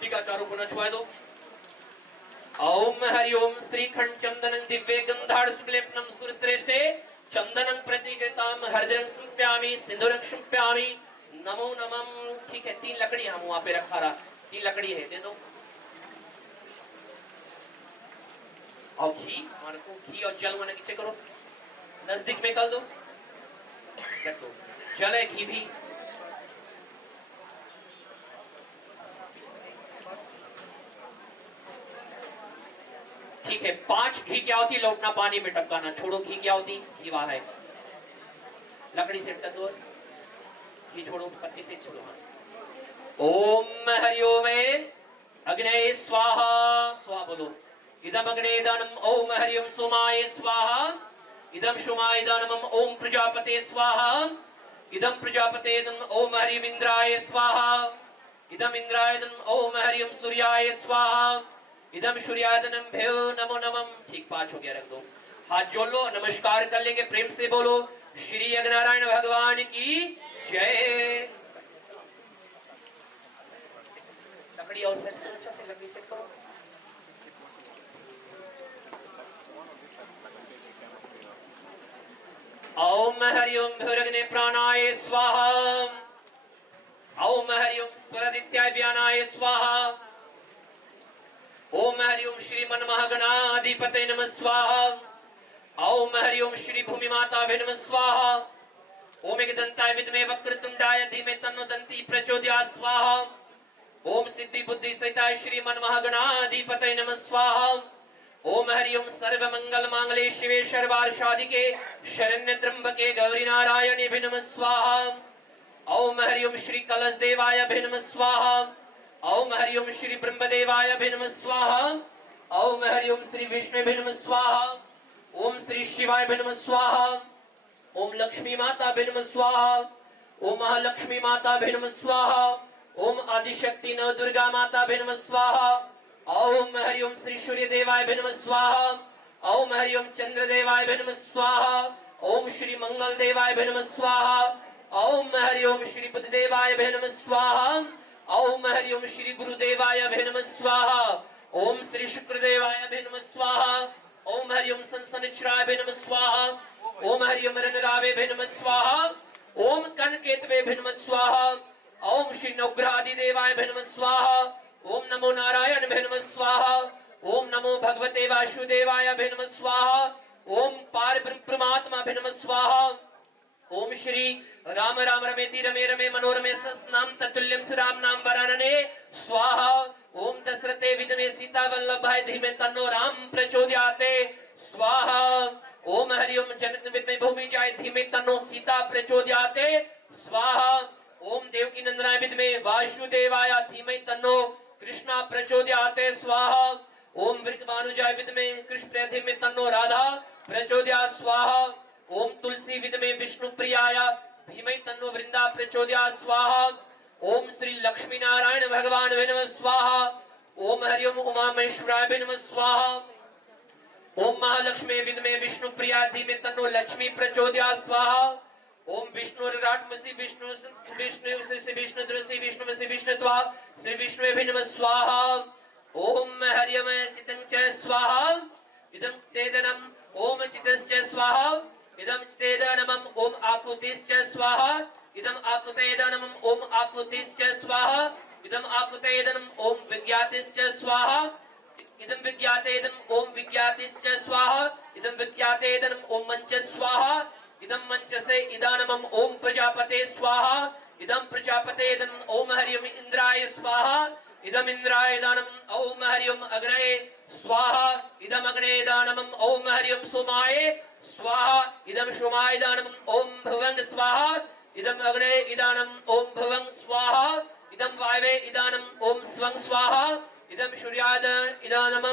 टीका चारों को छुआ दो। ओम हरिओम श्रीखंड चंदनं दिव्ये गंधाढ़ सुलेपनम सुरश्रेष्ठे चंदनं प्रतिकृताम हरदरं सुप्यामि सिंदूरं सुप्यामि नमो नमः। ठीक है, 3 लकड़ी हम वहां पे रखा रहा, 3 लकड़ी है, दे दो। और घी, हमारे को घी और जल में नीचे करो, नजदीक में कर दो, रखो जल है, घी भी। ठीक है, 5 घी क्या होती, लौटना पानी में टपकाना, छोड़ो घी क्या होती, घी वाला है, लकड़ी से टक घी छोड़ो, पत्ती से छोड़ो। ओम हरिओम अग्ने स्वाहा, स्वाहा बोलो। इदम अग्ने दानम ओम हरिओम सोमाय स्वाहा, इदम सोमाय दानम ओम प्रजापते स्वाहा, इदम प्रजापते दानम ओम हरिओम इंद्राय स्वाहा, इदम इंद्राय दानम ओम हरिओम सूर्याय स्वाहा, इदम सूर्यादनम भ्यो नमो नमः। ठीक, 5 हो गया, रख दो। हाथ जोड़ लो, नमस्कार कर लेंगे, प्रेम से बोलो श्री अग्नारायण भगवान की जय। लकड़ी और सेट करो, अच्छा से लकड़ी सेट करो। ओम हरिओम भूरग्ने प्राणाय स्वाहा, ओम हरिओम स्वरदित्याय व्यानाय स्वाहा, ओम हरिओम श्री मनमहागणाधिपते नमः स्वाहा, ओम हरिओम श्री भूमि माता नमः स्वाहा, ओम एकदंताय विद्महे वक्रतुंडाय धीमहि तन्नो दन्ती प्रचोदयात् स्वाहा, ओम सिद्धि बुद्धि सहिताय श्री मनमहागणाधिपते नमः स्वाहा, ओम हरिओम सर्वमंगल मांगल्ये शिवे सर्वार्थ-साधिके शरण्ये त्र्यंबके गौरी नारायणी नमः स्वाहा, ओम हरिओम श्री कलश देवाय नमः स्वाहा, ओम हरिओम श्री ब्रह्मदेवाय नमः स्वाहा, ओम हरिओम श्री विष्णु नमः स्वाहा, ओम श्री शिवाय नमः स्वाहा, ओम लक्ष्मी माता नमः स्वाहा, ओम महालक्ष्मी माता नमः स्वाहा, ओम आदिशक्ति नव दुर्गा माता नमः स्वाहा, ओम हरिओम श्री सूर्य देवाय नमः स्वाहा, ओम हरिओम चंद्र देवाय नमः स्वाहा, ओम श्री मंगल देवाय नमः स्वाहा, ओम हरिओम श्री बुध देवाय नमः स्वाहा, ओम हरिओम श्री गुरुदेवाय नमः स्वाहा, ओम श्री शुक्रदेवाय नमः स्वाहा, ओम हरिओम संसनिचराय नमः स्वाहा, ओम हरिओम रणरावे नमः स्वाहा, ओम कनकेतवे नमः स्वाहा, ओम श्री नवग्रहादि देवाय नमः स्वाहा, ओम नमो नारायण नमः स्वाहा, ओम नमो भगवते वासुदेवाय नमः स्वाहा, ओम पार ब्रह्म परमात्मा नमः स्वाहा, ओम श्री राम राम रमेति रमे रमे मनोरमे सस्नाम ततुल्यम श्रीराम नाम वरानने स्वाहा, ओम दशरथे विद्महे सीता वल्लभाय धीमहि तन्नो राम प्रचोदयाते स्वाहा, ओम हरिओम जनक विद्महे भूमिजाय धीमहि तन्नो सीता प्रचोदयाते स्वाहा, ओम देवकी नंदनाय विद्महे वासुदेवाय धीमहि तन्नो कृष्णा प्रचोदयाते स्वाहा, ओम वृकभानुजाय विद्महे कृष्ण धीमहि तन्नो राधा प्रचोदयात् स्वाहा, ओम तुलसी विद्महे विष्णु प्रियाय धीमहि तन्नो वृंदा प्रचोदयात् स्वाहा, ओम श्री लक्ष्मी नारायण भगवान नमः स्वाहा, ओम हरिओम उमा महेश्वराय नमः स्वाहा, ओम महालक्ष्मी विद्महे विष्णु प्रिया धीमहि तन्नो लक्ष्मी प्रचोदयात् स्वाहा, ओम विष्णु राटमसी विष्णु विष्णु श्री विष्णु द्रसी विष्णु श्री विष्णुत्वा श्री विष्णु नमः स्वाहा, ओम हरिओम चितं च स्वाहा, इदं चेदनम ओम चितश्च स्वाहा, इदं चितेदनमं ओम आकुतिश्च स्वाहा, इदं आकुतेदनमं ओम आकुतिश्च स्वाहा, इदं आकुतेदनम ओम विज्ञातिश्च स्वाहा, इदं विज्ञातेदनम ओम विज्ञातिश्च स्वाहा, इदं विज्ञातेदनम ओम मंच स्वाहा, इदं मंचसे इदानमं ओम प्रजापते स्वाहा, इदं प्रजापतेदनम ओम हरिओम इंद्राय स्वाहा, इदम इंद्राय दानम ओम हरिओम अग्नये स्वाहा, इदम अग्नये दानम ओम हरिओम सोमाय स्वाहा, इदम सोमाय दानम ओम भुवंग स्वाहा, इदम अग्नये इदानम ओम भुवंग स्वाहा, इदम वायवे इदानम ओम स्वंग स्वाहा, इदम सूर्याद इदानम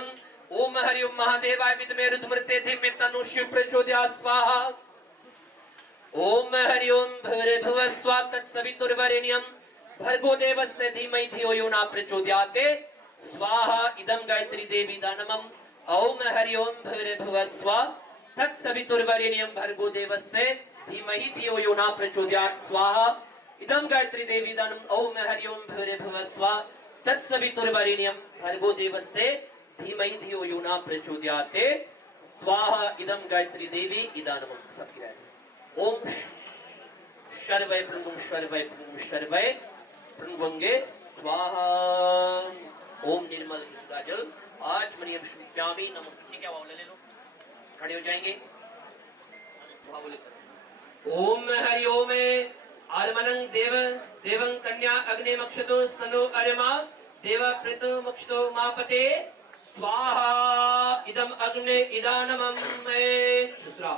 ओम हरिओम महादेवाय विद्महे रुद्रमूर्ते धीमहि तन्नो शिव प्रचोदयात् स्वाहा, ओम हरिओम भूर्भुवः स्वः तत्सवितुर्वरेण्यं भर्गो देवस्य धीमहि धियो यो न प्रचोदयात् स्वाहा, इदं गायत्री देवी दानमं ओम हरिओम भूर्भुवः स्वः तत्सवितुर्वरेण्यं भर्गो देवस्य धीमहि धियो यो न प्रचोदयात् स्वाहा, इदं गायत्री देवी दानमं ओम हरिओम भूर्भुवः स्वः तत्सवितुर्वरेण्यं भर्गो देवस्य धीमहि धियो यो न प्रचोदयात् स्वाहा इदं गायत्री देवी इदानमं सबकी राय ओम शर्वै प्रणुम शर्वै प्रणुम शर्वै प्रणुवंगे स्वाहा ओम निर्मल गंगा जल आज मरियम शुभ्यामी नमः ठीक है वाले ले लो खड़े हो जाएंगे ओम हरि ओम आर्मनं देव देवं कन्या अग्नि मक्षतो सनो अरमा देव प्रत मक्षतो मापते स्वाहा इदम अग्नि इदानमं दूसरा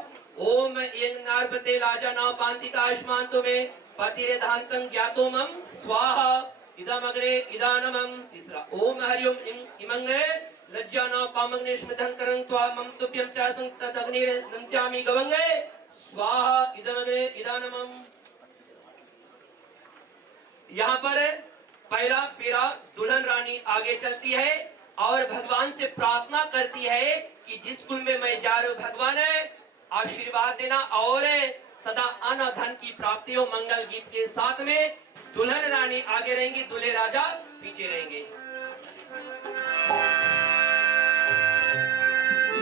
ओम यं नार्पते लाजा ना पांतिकाश्मांतो में पतिरे धांतं ज्ञातोमं स्वाहा इदम अग्नि इदानमं तीसरा ओम हरि ओम इमंगे लज्जा न पामग्ने स्मृतं करं त्वामं तुभ्यं चासं तदग्निर नन्त्यामि गवंगे स्वाहा इदम अग्नि इदानमं। यहाँ पर पहला फेरा दुल्हन रानी आगे चलती है और भगवान से प्रार्थना करती है कि जिस कुल में मैं जा रही हूँ भगवान आशीर्वाद देना और सदा अन्न धन की प्राप्ति हो। मंगल गीत के साथ में दुल्हन रानी आगे रहेंगी, दूल्हे राजा पीछे रहेंगे।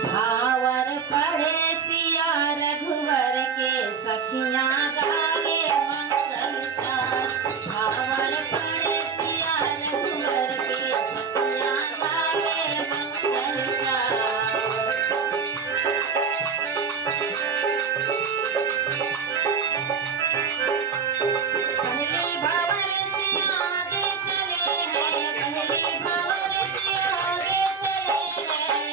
भावर पढ़े सिया रघुवर के सखियां गावे मंगल चार। भावर पढ़े सिया रघुवर के सखियां गावे मंगल चार। पहली भावर सिया आगे चले हैं, पहली भावर सिया आगे चले हैं।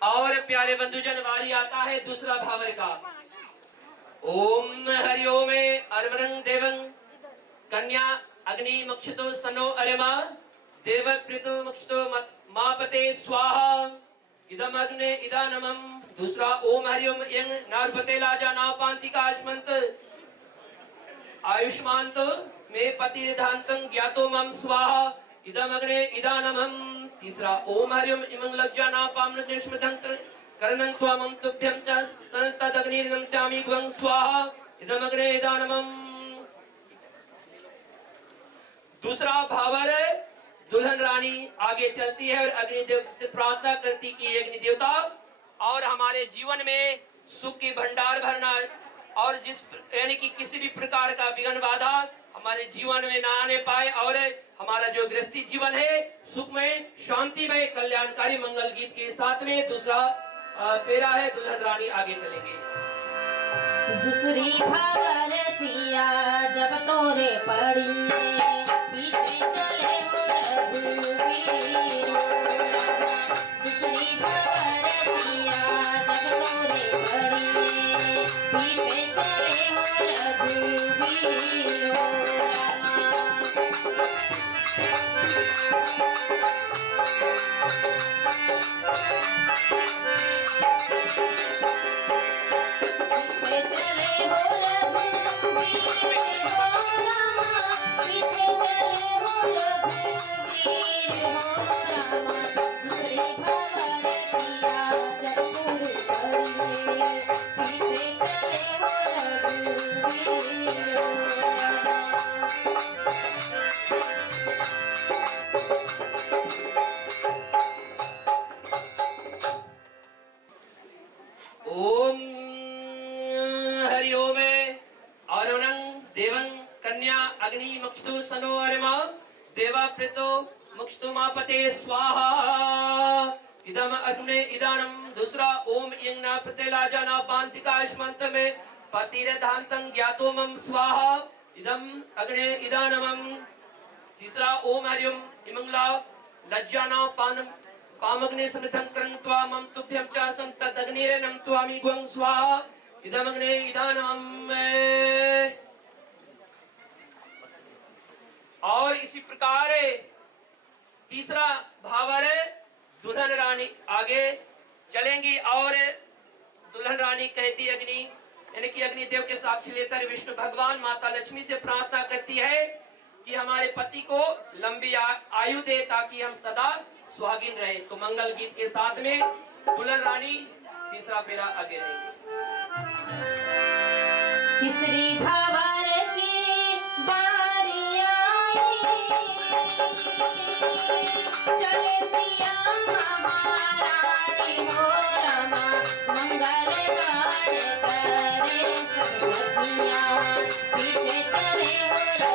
और प्यारे बंधुजन वारी आता है दूसरा भावर का। ओम हरि ओम अर्वरं देवं कन्या अग्नि मक्षतो सनो अरमा देव प्रीतो मक्षतो मापते स्वाहा इदम अग्नि इदानमं। दूसरा ओम हरि ओम यं नार्पते लाजा ना पांतिकाश्मंत आयुष्मांत में पतिर्धांतं ज्ञातो मम स्वाहा इदम अग्नि इदानमं। तीसरा ओम हरि ओम इमं लज्जा ना पामनस्मृतं करणं स्वामं तुभ्यं च सनतदग्निर्नन्त्यामि ग्वं स्वाहा इदम अग्नि इदानमं। दूसरा भावर दुल्हन रानी आगे चलती है और अग्निदेव से प्रार्थना करती कि अग्नि देवता और हमारे जीवन में सुख की भंडार भरना और जिस यानी कि किसी भी प्रकार का विघ्न बाधा हमारे जीवन में ना आने पाए और हमारा जो गृहस्थी जीवन है सुखमय शांतिमय कल्याणकारी मंगल गीत के साथ में दूसरा फेरा है दुल्हन रानी आगे चलेंगे। दूसरी भावर सिया जब तोरे पड़ी पीछे चले हो रघुवीर। दूसरी भावर सिया जब तोरे पड़ी पीछे चले हो रघुवीर। चले हो पीछे चले हो रघुवीर हो रामा। दूसरी भावर सिया जब तोरे पड़ी पीछे चले हो रघुवीर हो रामा। ओम हरि ओम आरुणं देवं कन्या अग्नि मक्षतो सनो अरमा देवा प्रीतो मक्षतो मापते स्वाहा इदम अग्नि इदानम। दूसरा ओम यं ना प्रत्यलाजा ना पांतिकाश्मंत में पतिरधांतं ज्ञातो मम स्वाहा इदम अग्नि इदानमं। तीसरा ओम हरि ओम इमंगला लज्जा ना पामग्ने समृद्धं करं त्वामं तुभ्यं च संतदग्निरनं त्वामि ग्वं स्वाहा इदमग्ने इदानमं। और इसी प्रकार तीसरा भावर दुल्हन रानी आगे चलेंगी और दुल्हन रानी कहती अग्नि यानी कि अग्निदेव के साक्षी लेकर विष्णु भगवान माता लक्ष्मी से प्रार्थना करती है कि हमारे पति को लंबी आयु दे ताकि हम सदा सुहागिन रहे। तो मंगल गीत के साथ में दुल्हन रानी तीसरा फेरा आगे रहेगी। तीसरी भंवर की बारी आई, चले सिया महारानी हो रमा, मंगल गान करे सब सखियाँ, पीछे चले हो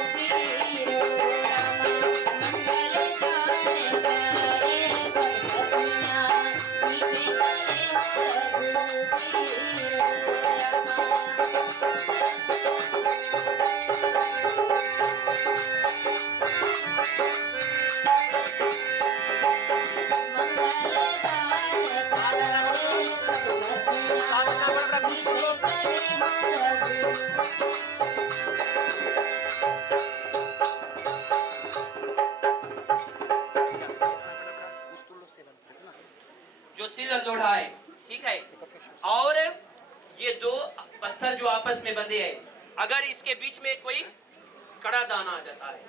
रघुवीर हो रमा, मंगल गान करे सब सखियाँ, पीछे चले हो रघुवीर हो रमा। जो सिल लोढ़ा है, ठीक है। और ये दो पत्थर जो आपस में बंधे हैं, अगर इसके बीच में कोई कड़ा दाना आ जाता है,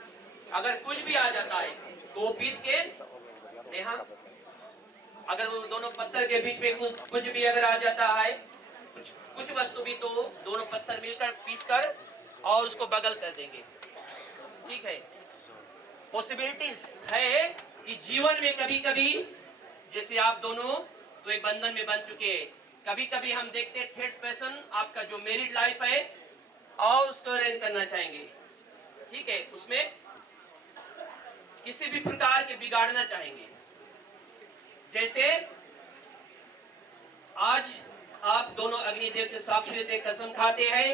अगर कुछ भी आ जाता है तो पीस के यहाँ, अगर वो दोनों पत्थर के बीच में कुछ भी अगर आ जाता है, कुछ वस्तु भी, तो दोनों पत्थर मिलकर पीस कर और उसको बगल कर देंगे, ठीक है। पॉसिबिलिटीज है कि जीवन में कभी कभी जैसे आप दोनों तो एक बंधन में बन चुके हैं, कभी कभी हम देखते हैं थर्ड पर्सन आपका जो मैरिड लाइफ है और उसको अरेंज करना चाहेंगे, ठीक है, उसमें किसी भी प्रकार के बिगाड़ना चाहेंगे। जैसे आज आप दोनों अग्निदेव के साक्षी लेते कसम खाते हैं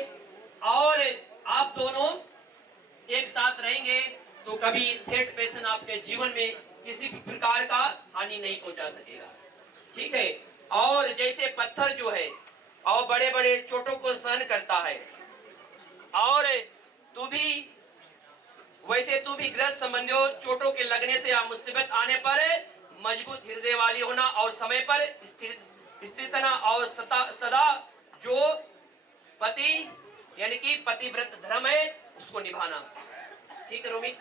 और आप दोनों एक साथ रहेंगे तो कभी थर्ड पर्सन आपके जीवन में किसी भी प्रकार का हानि नहीं पहुंचा सकेगा, ठीक है। और जैसे पत्थर जो है और बड़े बड़े चोटों को सहन करता है, और वैसे तू भी ग्रस्त संबंधियों चोटों के लगने से या मुसीबत आने पर मजबूत हृदय वाली होना और समय पर स्थिर रहना और सदा जो पति यानी कि पतिव्रत धर्म है उसको निभाना, ठीक है रोमित।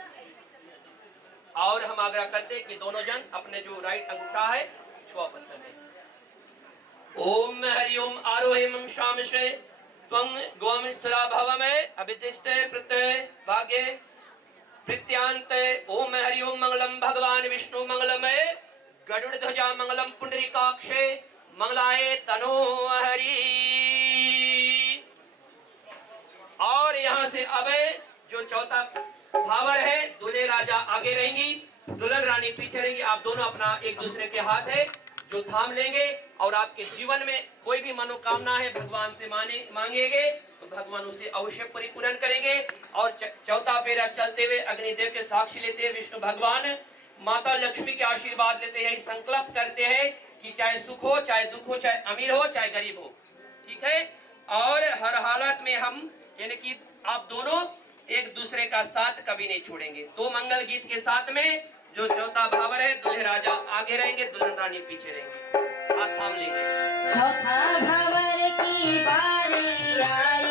और हम आग्रह करते कि दोनों जन अपने जो राइट अंगूठा है छुआ पत्थर में। ओम हरि ओम आरोहिम शामशे त्वं गोम स्थिरा भवमे अभितिष्ठे प्रत्यय भाग्ये प्रत्यांते। ओम हरि ओम मंगलम भगवान विष्णु मंगलमय गरुड़ ध्वजा मंगलम पुंडरीकाक्षे मंगलाय तनो हरि। और यहाँ से अब जो चौथा भावर है, दूल्हे राजा आगे रहेंगी, दुल्हन रानी पीछे रहेंगी। आप दोनों अपना एक दूसरे के हाथ है जो थाम लेंगे और आपके जीवन में कोई भी मनोकामना है भगवान से मांगेंगे तो भगवान उसे अवश्य परिपूर्ण करेंगे। और चौथा फेरा चलते हुए अग्निदेव के साक्षी लेते हैं विष्णु भगवान माता लक्ष्मी के आशीर्वाद लेते हैं, संकल्प करते हैं कि चाहे सुख हो, चाहे दुख हो, चाहे अमीर हो, चाहे गरीब हो, ठीक है। और हर हालत में हम यानी कि आप दोनों एक दूसरे का साथ कभी नहीं छोड़ेंगे। तो मंगल गीत के साथ में जो चौथा भावर है, दूल्हे राजा आगे रहेंगे, दुल्हन रानी पीछे रहेंगे, हाथ थाम लेंगे। चौथा भंवर की बारी आई,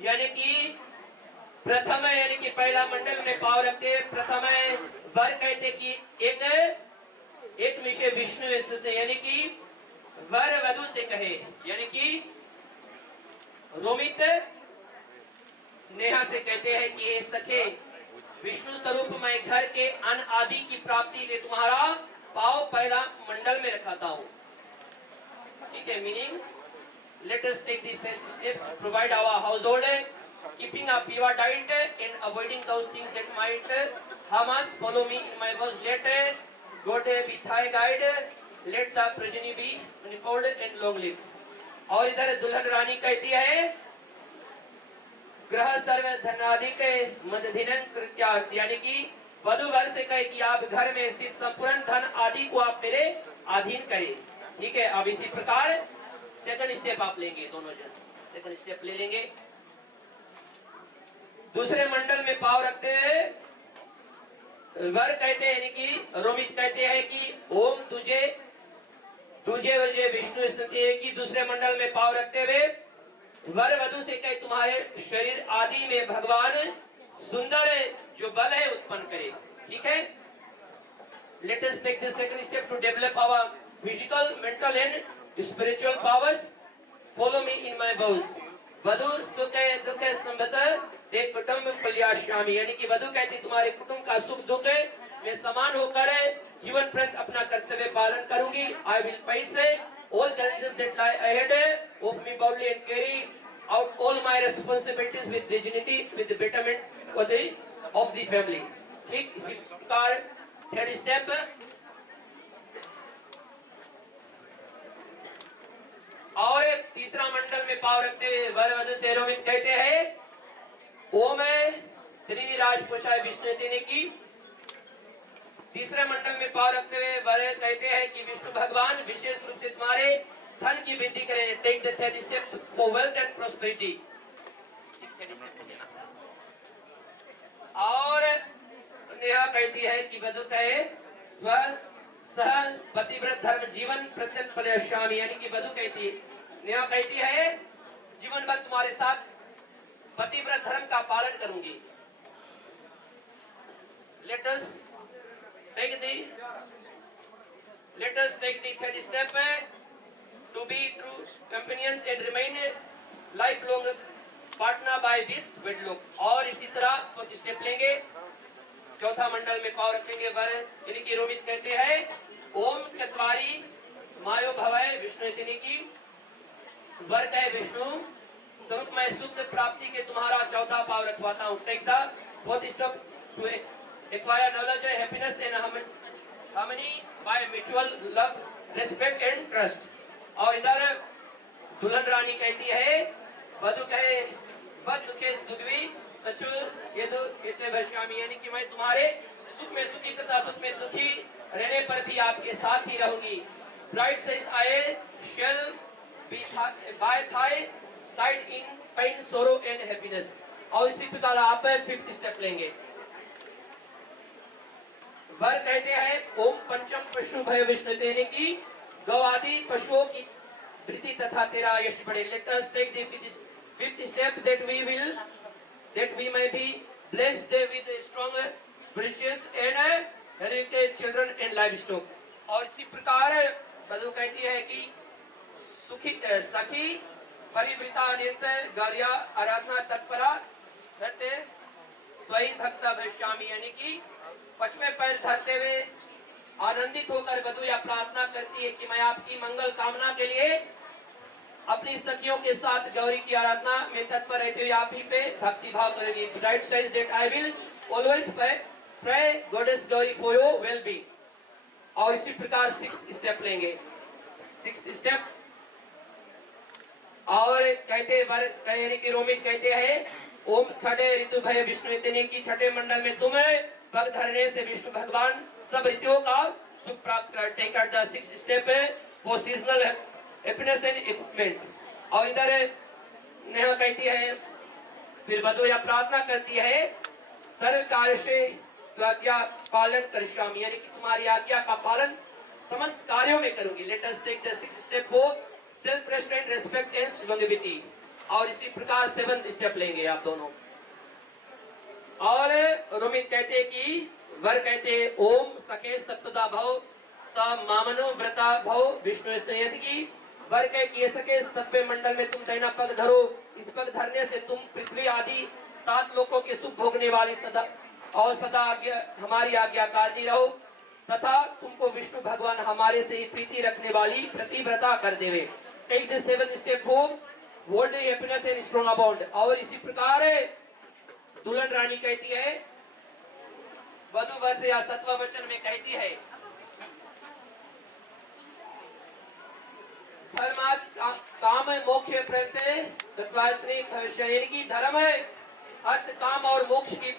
यानी कि प्रथम है, यानी कि पहला मंडल में पाव रखते हैं। प्रथम है वर कहते कि एक विषय विष्णु यानी कि वर वधु से कहे, यानी कि रोमित नेहा से कहते हैं कि ये सखे विष्णु स्वरूप मैं घर के अन्न आदि की प्राप्ति के तुम्हारा पाव पहला मंडल में रखाता हूँ। ठीक है, meaning let us take the first step to provide our household keeping a pure diet and avoiding those things that might harm us. Follow me in my words. Let God be thy guide. Let the progeny be manifold and long live. और इधर दुल्हन रानी कहती है ग्रह सर्व धनादिक मदधिनं कृत्यार्थ, यानी कि वधु वर से कहे कि आप घर में स्थित संपूर्ण धन आदि को आप मेरे अधीन करें। ठीक है, अब इसी प्रकार सेकंड स्टेप आप लेंगे, दोनों जन सेकंड स्टेप ले लेंगे। दूसरे मंडल में पाव रखते हैं, वर कहते हैं यानी कि रोमित कहते हैं कि ओम तुझे वजह विष्णु स्तुति है कि दूसरे मंडल में पाव रखते हुए वर वधु से कहे तुम्हारे शरीर आदि में भगवान सुंदर जो बल है उत्पन्न करे। ठीक है, let us take the second step to develop our physical mental and spiritual powers. Follow me in my voice. वधु सुख दुख संबत ते कुटुंब कल्याश्यामी, यानी कि वधु कहती तुम्हारे कुटुंब का सुख दुख मैं समान होकर जीवन पर्यंत अपना कर्तव्य पालन करूंगी। I will face all challenges that lie ahead of me boldly and carry out all my responsibilities with dignity with the betterment of the family। ठीक, इसी प्रकार थर्ड स्टेप और तीसरा मंडल में पाव रखते हुए वर वधु से रोमित कहते हैं ओम त्रिराज पुषाय विष्णु तेने की। तीसरे मंडल में पाव रखते हुए वर कहते हैं कि विष्णु भगवान विशेष रूप से तुम्हारे धन की वृद्धि करें। Take the third step for wealth and prosperity. और नेहा कहती है कि वधु कहे वह सह पतिव्रत धर्म जीवन प्रत्यंत पलयश्यामी, यानी कि वधु कहती है नेहा कहती है जीवन भर तुम्हारे साथ पतिव्रत धर्म का पालन करूंगी। Let us take the third step to be true companions and remain lifelong partner by this wedlock। और इसी तरह फोर्थ स्टेप लेंगे, चौथा मंडल में पाव रखेंगे वर, यानी कि रोमित कहते हैं ओम चत्वारी मायो भवय विष्णु तिनि की। वर कहे विष्णु स्वरूप मैं सुख प्राप्ति के तुम्हारा चौथा पाव रखवाता हूँ। Take the fourth step to acquire knowledge, happiness and harmony by mutual love, respect and trust। और इधर दुल्हन रानी कहती है वधु कहे वत्स सुखे सुखवी कछु यदु यचे भस्यामी, यानी कि मैं तुम्हारे सुख में सुखी तथा दुख में दुखी रहने पर भी आपके साथ ही रहूंगी। Bride says I shall be by thy side in pain, sorrow and happiness। और इसी प्रकार आप फिफ्थ स्टेप लेंगे। वर कहते हैं ओम पंचम पशु भय विष्णु तेने की गौ आदि पशुओं की वृद्धि तथा तेरा यश बढ़े। Let us take the fifth step that we may be blessed with strong virtues and heritage children and livestock। और इसी प्रकार वधु कहती है कि सखी परिवृता नियत गौरिया आराधना तत्परा रहते त्वयि भक्त भस्यामी, यानी कि पचमे पैर धरते हुए आनंदित होकर वधु यह प्रार्थना करती है कि मैं आपकी मंगल कामना के लिए अपनी सखियों के साथ गौरी की आराधना में तत्पर रहते हुए आप ही पे भक्ति भाव करेंगी। Bride says that I will always pray goddess Gauri for your well being. और इसी प्रकार सिक्स्थ स्टेप लेंगे। सिक्स्थ स्टेप और कहते वर यानी कि रोमित कहते हैं ओम खड़े ऋतु भय विष्णु इतने की छठे मंडल में तुम्हें पग धरने से विष्णु भगवान सब ऋतुओं का सुख प्राप्त कर। Take out the sixth step for seasonal happiness and equipment. और इधर नेहा कहती है फिर वधु यह प्रार्थना करती है सर्व कार्य से आज्ञा पालन करिष्यामि, यानी कि तुम्हारी आज्ञा का पालन समस्त कार्यों में करूंगी। Let us take the sixth step for self respect and respect and longevity. और इसी प्रकार 7th स्टेप लेंगे आप दोनों। और रोमित कहते कि वर कहते ओम सखे सप्तदा भव स मामनो व्रता भव विष्णु स्तुयत की। वर कह कि सके सत्वे मंडल में तुम दैना पग धरो, इस पग धरने से तुम पृथ्वी आदि 7 लोकों के सुख भोगने वाली सदा और सदा हमारी आज्ञाकारी रहो, तथा तुमको विष्णु भगवान हमारे से ही प्रीति रखने वाली प्रतिव्रता कर देवे। Take the 7th step home, hold happiness and strong abound. और इसी प्रकार दुल्हन रानी कहती है, वधु वर से या सत्वा वचन में कहती है, धर्मार्थ काम मोक्ष प्रवृत्ते तत्वाश्री भविष्य की धर्म है अर्थ काम और मोक्ष की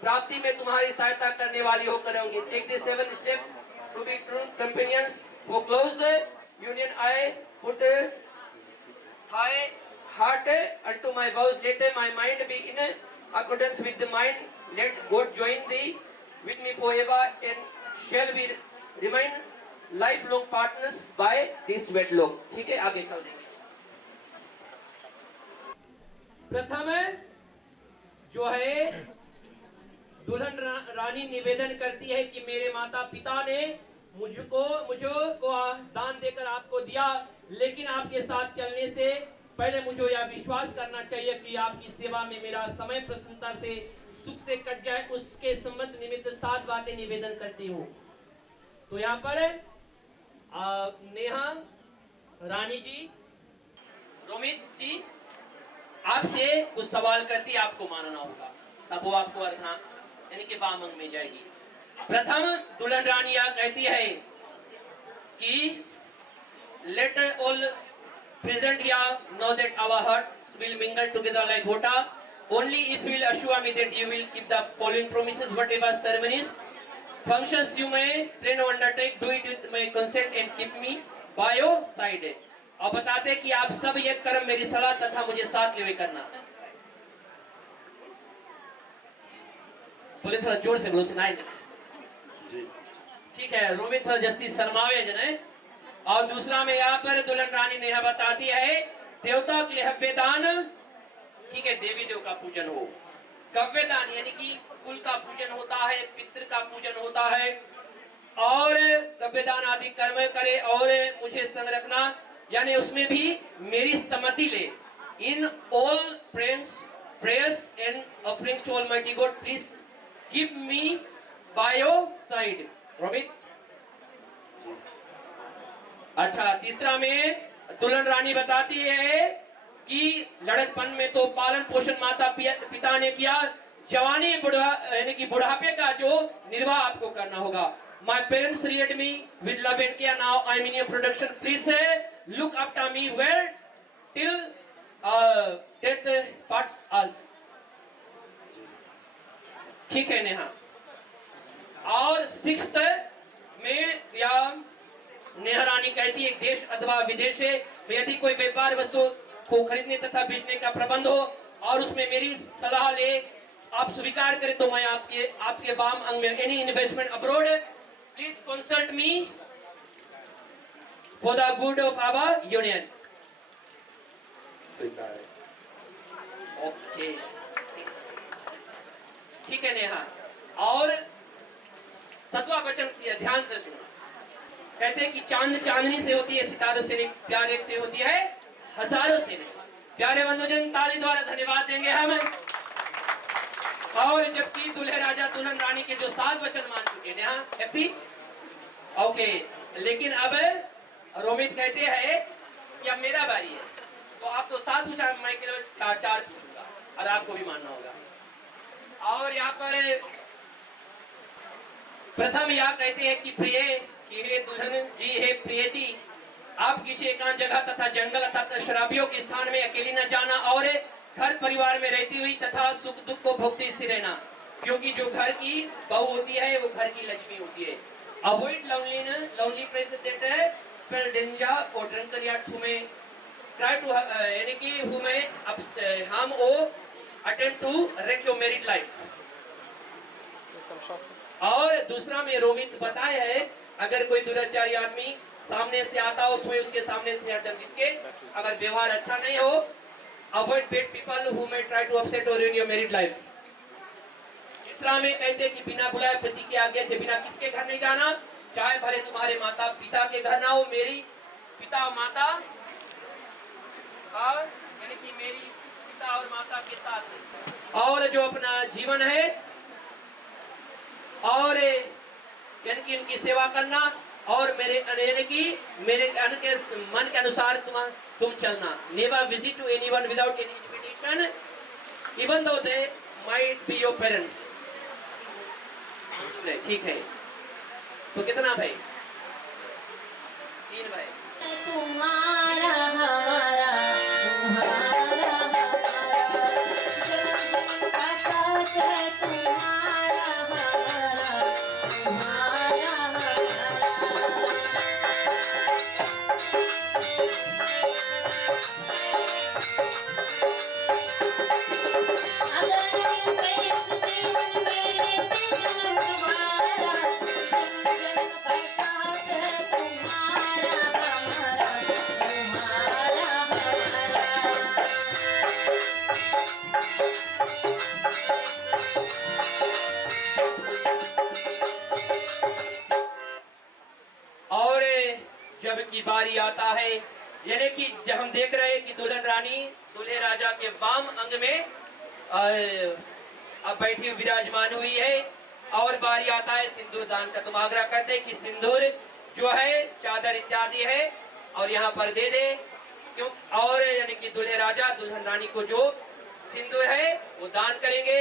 प्राप्ति में तुम्हारी सहायता करने वाली होकर होंगी। Take the 7th step to be true companions for close union I put high heart unto my vows, let my mind be in accordance with the mind, let God join thee with me forever and shall we remain lifelong partners by this wedlock। ठीक है, आगे चल देंगे। प्रथम जो है दुल्हन रानी निवेदन करती है कि मेरे माता पिता ने मुझको दान देकर आपको दिया, लेकिन आपके साथ चलने से पहले मुझे यह विश्वास करना चाहिए कि आपकी सेवा में मेरा समय प्रसन्नता से सुख से कट जाए, उसके संबंध निमित्त 7 बातें निवेदन करती हूँ। तो यहाँ पर नेहा रानी जी, रोमित जी आपसे कुछ सवाल करती, आपको मानना होगा, तब वो आपको अर्थ यानी कि वामंग में जाएगी। प्रथम दुल्हन रानी यह कहती है कि let all present here know that our hearts will mingle together like water, only if you will assure me that you will keep the following promises, whatever ceremonies functions you may plan or undertake, do it with my consent and keep me by your side। और बताते कि आप सब ये कर्म मेरी सलाह तथा मुझे साथ लेवे करना। बोले थोड़ा जोर से बोलो, सुनाई दे। ठीक है, रोमित थोड़ा जस्ती शर्मावे जने। और दूसरा में यहाँ पर दुल्हन रानी नेहा बताती है देवता के लिए हव्यदान, ठीक है, देवी देव का पूजन हो, कव्यदान यानी कि कुल का पूजन होता है, पितृ का पूजन होता है, और कव्यदान आदि कर्म करे और मुझे संग रखना, यानी उसमें भी मेरी सम्मति ले। In all prayers and offerings to Almighty God, please keep me by your side। Romit. अच्छा, तीसरा में दुल्हन रानी बताती है कि लड़कपन में तो पालन पोषण माता पिता ने किया, जवानी यानी कि बुढ़ापे का जो निर्वाह आपको करना होगा। My parents reared me with love and care, now I'm in your production, please look after me well till death parts us। ठीक है नेहा। और 6th में या नेहा रानी कहती है देश अथवा विदेश से यदि कोई व्यापार वस्तु को खरीदने तथा बेचने का प्रबंध हो और उसमें मेरी सलाह ले आप स्वीकार करें तो मैं आपके वाम अंग में any investment abroad please consult me for the good of our union. Okay, ठीक है नेहा। और 7वां वचन ध्यान से सुनो, कहते हैं कि चांद चांदनी से होती है, सितारों से नहीं, प्यार एक से होती है, हजारों से नहीं। प्यारे बंधुजन, ताली द्वारा धन्यवाद देंगे हम। और जबकि दूल्हे राजा दुल्हन रानी के जो 7 वचन मान चुके हैं, यहाँ हैप्पी, ओके। लेकिन अब रोमित कहते हैं कि अब मेरा बारी है, तो आप तो 7 पूछा, मैं केवल 4 पूछूंगा और आपको भी मानना होगा। और यहाँ पर प्रथम यह कहते हैं कि प्रिय हे दुल्हन जी, हे प्रिय जी, आप किसी एकांत जगह तथा जंगल तथा शराबियों के स्थान में अकेली न जाना और घर परिवार में रहती हुई तथा सुख दुख को भोगते स्थिर रहना, क्योंकि जो घर की बहू होती है वो घर की लक्ष्मी होती है। Avoid lonely places that spell danger or drunkard yet who may try to यानी कि who may harm or attempt to wreck your married life। और दूसरा में रोमित बताया है अगर कोई दुराचारी आदमी सामने से आता हो उसमें उसके सामने से हटम, जिसके अगर व्यवहार अच्छा नहीं हो Avoid bad people who may try to upset or ruin your married life. इस्लाम में कहते हैं कि बिना बुलाए पति की आज्ञा के बिना किसके घर नहीं जाना, चाहे भले तुम्हारे माता पिता के घर ना हो। मेरी पिता और माता और यानी कि मेरी पिता और माता के साथ और जो अपना जीवन है और यानी कि इनकी सेवा करना और मेरे यानी कि मेरे मन के अनुसार तुम चलना। Never visit to anyone without any invitation even though they might be your parents. ठीक है, तो कितना भाई? 3 भाई। तुम्हारा हमारा तुम्हारा हमारा जग का साथ है, तुम्हारा हमारा तुम्हारा हमारा। अगर मिलते इस जीवन में लेते जन्म दोबारा, जन्म का साथ है तुम्हारा हमारा तुम्हारा हमारा। और जब की बारी आता है यानी कि जब हम देख रहे हैं कि दुल्हन रानी दूल्हे राजा के वाम अंग में अब बैठी विराजमान हुई है और बारी आता है सिंदूर दान का। तुम आग्रह करते कि सिंदूर जो है चादर इत्यादि है और यहाँ पर दे दे क्यों, और यानी कि दूल्हे राजा दुल्हन रानी को जो सिंदूर है वो दान करेंगे।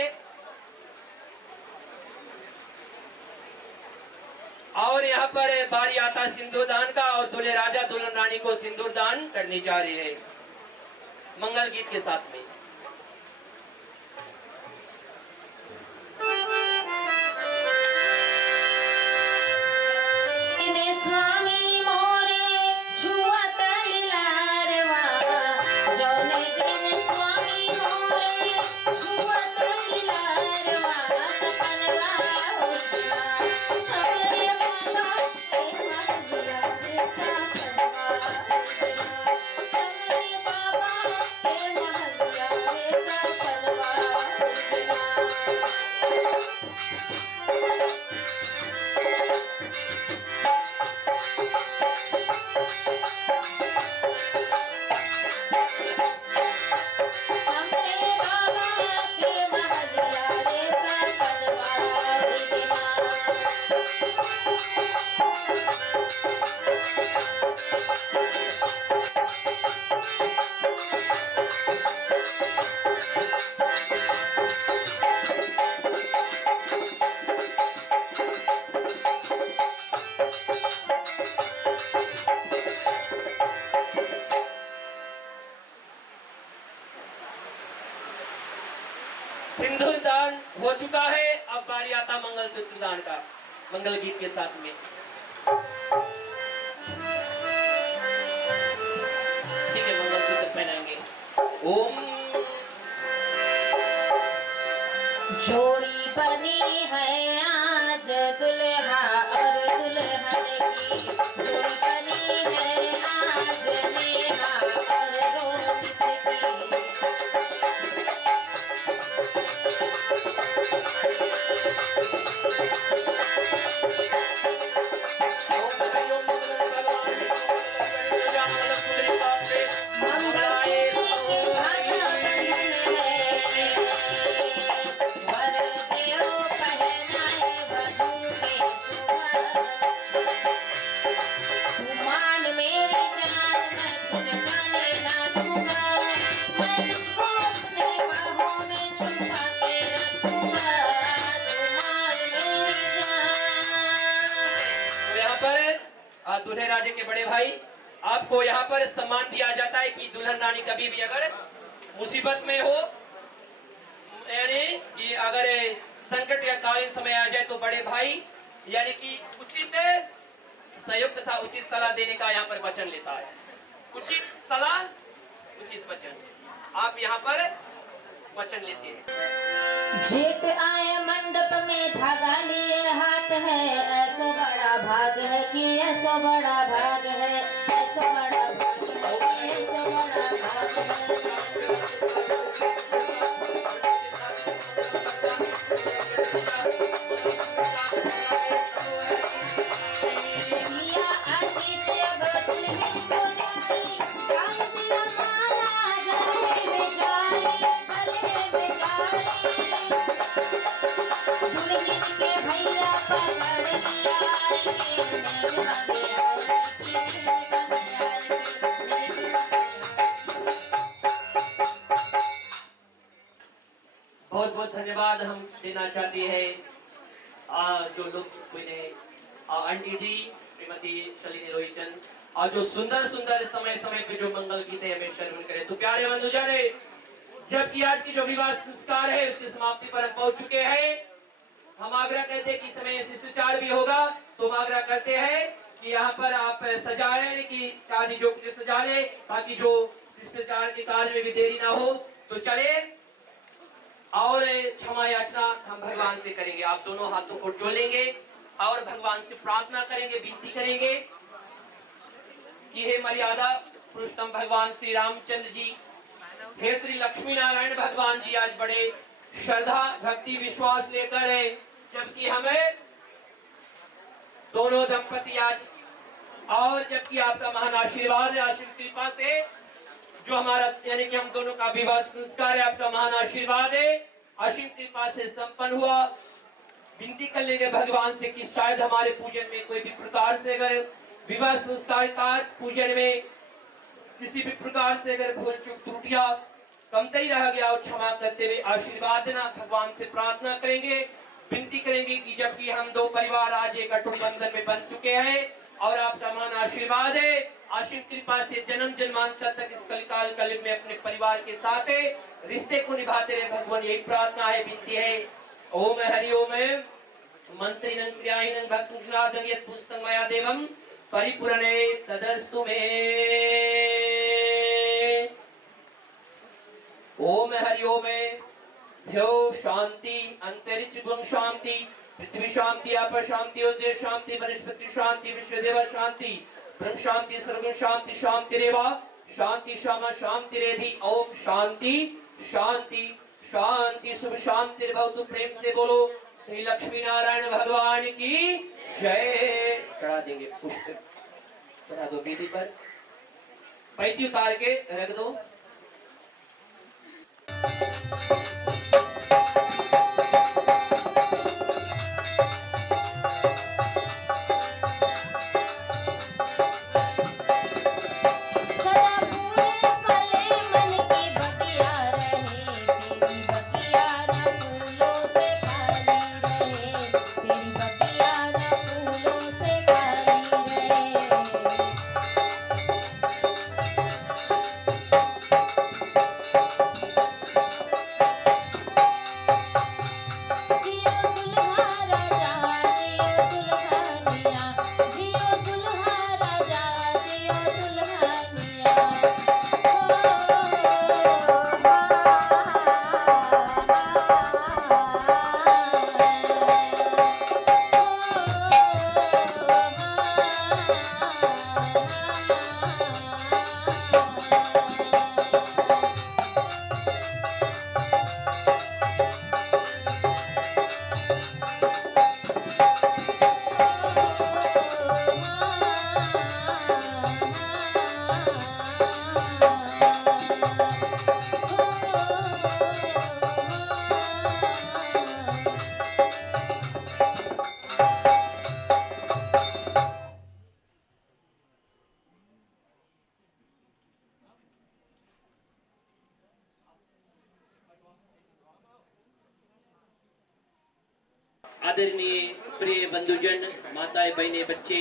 और यहाँ पर बारी आता है सिंदूर दान का और दूल्हे राजा दुल्हन रानी को सिंदूर दान करने जा रहे हैं मंगल गीत के साथ में। स्वामी मोरे छुअत लारवा, जौने दिन स्वामी मोरे छुअत लारवा, सपनवा होइला हमरे बाबा के महलिया रे सपनवा होइला, हमरे बाबा के महलिया रे सपनवा होइला। सिंदूर दान हो चुका है, अब बारी आता मंगलसूत्र दान का मंगल गीत के साथ में। ठीक है, मंगलसूत्र पहनाएंगे। ओम जोड़ी बनी है आज दुल्हा और दुल्हन की, जोड़ी बनी है आज नेहा और रोहित की। दूल्हे राजे के बड़े भाई, आपको यहाँ पर सम्मान दिया जाता है कि दुल्हन रानी कभी भी अगर मुसीबत में हो, यानी कि अगर संकट या कालीन समय आ जाए तो बड़े भाई यानी कि उचित संयुक्त तथा उचित सलाह देने का यहाँ पर वचन लेता है। उचित सलाह उचित वचन, आप यहाँ पर वचन लेते हैं। जेठ आए मंडप में धागा लिए हाथ है, ऐसो बड़ा भाग है कि ऐसो बड़ा भाग है, ऐसो बड़ा भाग है, ऐसो बड़ा भाग दिया आदित्य बदल है दुलारी कान दिया माला गले में डाली दुल्हन के भैया पकड़ लिया बहुत बहुत धन्यवाद हम देना चाहते हैं जो लोग मैंने आंटी जी श्रीमती शलिनी रोहितन और जो सुंदर सुंदर समय समय पे जो मंगल गीत है हमें श्रवण करें। तो प्यारे बंधुजन, जबकि आज की जो विवाह संस्कार है उसकी समाप्ति पर हम पहुंच चुके हैं। हम आग्रह करते हैं कि समय शिष्टाचार भी होगा, तो हम आग्रह करते हैं कि यहाँ पर आप सजाए कि आदि जो कुछ सजा ले, ताकि जो शिष्टाचार के कार्य में भी देरी ना हो। तो चले और क्षमा याचना हम भगवान से करेंगे। आप दोनों हाथों को जोड़ेंगे और भगवान से प्रार्थना करेंगे, विनती करेंगे कि हे मर्यादा पुरुषोत्तम भगवान श्री रामचंद्र जी, हे श्री लक्ष्मी नारायण भगवान जी, आज बड़े श्रद्धा भक्ति विश्वास लेकर है, जबकि हमें दोनों दंपति आज और जबकि आपका महान आशीर्वाद है, आशीर्वाद कृपा से जो हमारा यानी कि हम दोनों का विवाह संस्कार है, आपका महान आशीर्वाद है, असीम कृपा से संपन्न हुआ। विनती कर लेंगे भगवान से कि शायद हमारे पूजन में कोई भी प्रकार से अगर विवाह संस्कार का पूजन में किसी भी प्रकार से अगर भूल चूक त्रुटियां कमती रह गया और क्षमा करते हुए आशीर्वाद देना भगवान से प्रार्थना करेंगे, विनती करेंगे कि जबकि हम दो परिवार आज एक अटूट बंधन में बन चुके हैं और आपका महान आशीर्वाद है, आशीष कृपा से जन्म जन्मांतर तक इस कलिकाल कलयुग में अपने परिवार के साथ रिश्ते को निभाते रहे भगवान, यही प्रार्थना है, विनती है। ओम हरि ओम मंत्रिणं क्रियाणं भक्तिं यत् पुस्तकं मया देवं परिपूरणे तदस्तु मे। ओम हरि ओम ध्यो शांति अंतरिक्ष गुण शांति पृथ्वी शांति आप शांति ओजय शांति वनस्पति शांति विश्वदेव शांति ब्रह्म शांति सर्वगुण शांति शांति रेवा शांति क्षमा शांति रेधि। ओम शांति शांति शांति शुभ शांति भवतु। प्रेम से बोलो श्री लक्ष्मी नारायण भगवान की जय। चढ़ा देंगे पुष्प, चढ़ा दो वेदी पर, पैती उतार के रख दो। आदरणीय प्रिय बंधुजन, माताएं, बहनें, बच्चे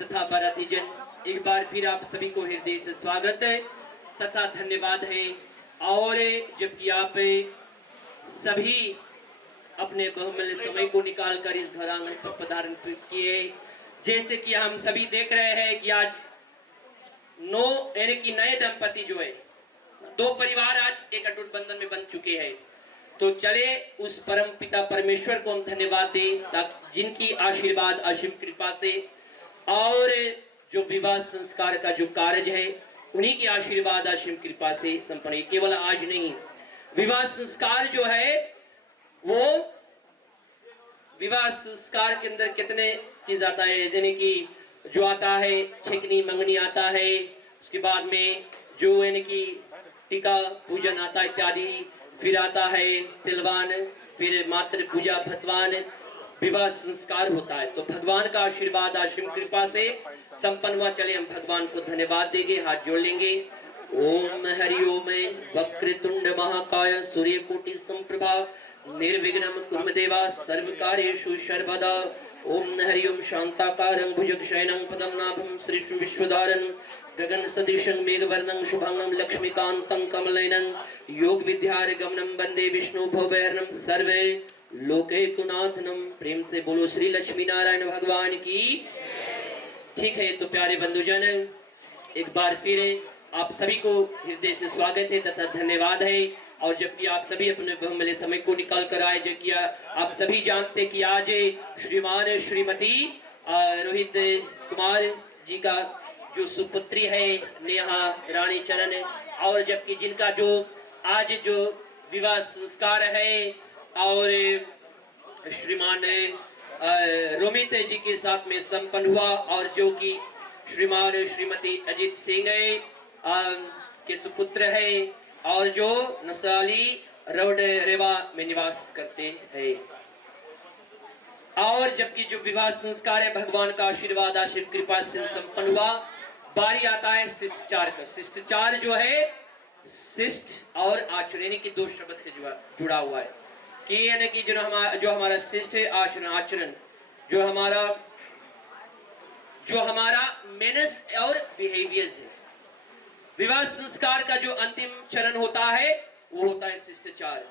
तथा बारातीजन, एक बार फिर आप सभी को हृदय से स्वागत है तथा धन्यवाद है। और जबकि आप सभी अपने बहुमूल्य समय को निकालकर इस घर आंगन पर पधारण किए, जैसे कि हम सभी देख रहे हैं कि आज यानी कि नए दंपति जो है, दो परिवार आज एक अटूट बंधन में बन चुके हैं। तो चले उस परम पिता परमेश्वर को हम धन्यवाद दें, जिनकी आशीर्वाद असीम कृपा से और जो विवाह संस्कार का जो कार्य है उन्हीं के आशीर्वाद आश्रम कृपा से संपन्न है। केवल आज नहीं, विवाह संस्कार जो है वो विवाह संस्कार के अंदर कितने चीज आता है, यानी कि जो आता है छेकनी मंगनी आता है, उसके बाद में जो यानी कि टीका पूजन आता है इत्यादि, फिर आता है तिलवान, फिर मातृ पूजा भतवान, विवाह संस्कार होता है। तो भगवान का आशीर्वाद आश्रम कृपा से संपन्न हुआ। चले हम भगवान को धन्यवाद देंगे, हाथ जोड़ लेंगे। ओम हरि ओम वक्रतुंड महाकाय सूर्यकोटि संप्रभा निर्विघ्नं कुरु देवा सर्वकार्येषु सर्वदा। ओम हरि ओम शांताकारं भुजगशयनं पद्मनाभं श्रीष्म विश्वधारं गगन सदृशं मेघवर्णं शुभांगं लक्ष्मीकान्तं कमलनयनं योग विद्यारगमनं वंदे विष्णु भवहरणं सर्वे लोकैकनाथनं। प्रेम से बोलो श्री लक्ष्मी नारायण भगवान की। ठीक है, तो प्यारे बंधुजन, एक बार फिर आप सभी को हृदय से स्वागत है तथा धन्यवाद है। और जबकि आप सभी अपने बहुमूल्य समय को निकाल कर आए, जो कि आप सभी जानते कि आज श्रीमान श्रीमती रोहित कुमार जी का जो सुपुत्री है नेहा रानी चरण, और जबकि जिनका जो आज जो विवाह संस्कार है और श्रीमान रोमित जी के साथ में संपन्न हुआ, और जो कि श्रीमान श्रीमती अजीत सिंह के सुपुत्र है और जो नसाली रोड रेवा में निवास करते हैं। और जबकि जो विवाह संस्कार है भगवान का आशीर्वाद आशीर् कृपा से संपन्न हुआ, बारी आता है शिष्टाचार का। शिष्टाचार जो है शिष्ट और आचरण यानी कि दो शब्द से जुड़ा हुआ है कि यानी कि जो हमारा शिष्ट है आचरण जो हमारा मैनर्स और बिहेवियर्स है। विवाह संस्कार का जो अंतिम चरण होता है वो होता है शिष्टाचार।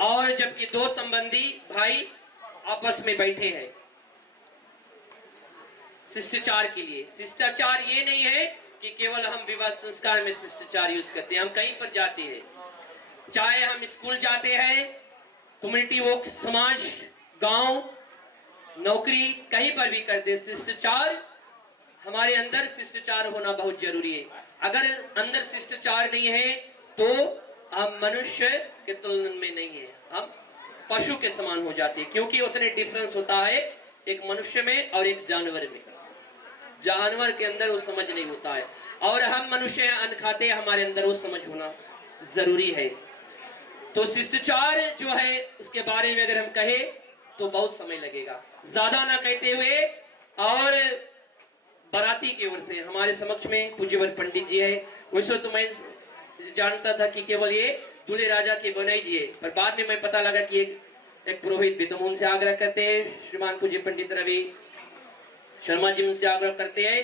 और जबकि दो संबंधी भाई आपस में बैठे हैं शिष्टाचार के लिए, शिष्टाचार ये नहीं है कि केवल हम विवाह संस्कार में शिष्टाचार यूज करते हैं। हम कहीं पर जाते हैं, चाहे हम स्कूल जाते हैं, कम्युनिटी वर्क, समाज, गांव, नौकरी, कहीं पर भी करते हैं, शिष्टाचार हमारे अंदर शिष्टाचार होना बहुत जरूरी है। अगर अंदर शिष्टाचार नहीं है तो हम मनुष्य के तुलना में नहीं है, हम पशु के समान हो जाते हैं, क्योंकि उतने डिफरेंस होता है एक मनुष्य में और एक जानवर में। जानवर के अंदर वो समझ नहीं होता है, और हम मनुष्य अन्न खाते हैं, हमारे अंदर वो समझ होना जरूरी है। तो शिष्टाचार जो है उसके बारे में अगर हम कहें तो बहुत समय लगेगा। ज्यादा ना कहते हुए, और बाराती की ओर से हमारे समक्ष में पूज्यवर पंडित जी है। वैसे तो मैं जानता था कि केवल ये दूल्हे राजा के बनाई जी है, पर बाद में मैं पता लगा कि एक पुरोहित भी, तो उनसे आग्रह करते हैं, श्रीमान पूज्य पंडित रवि शर्मा जी उनसे आग्रह करते हैं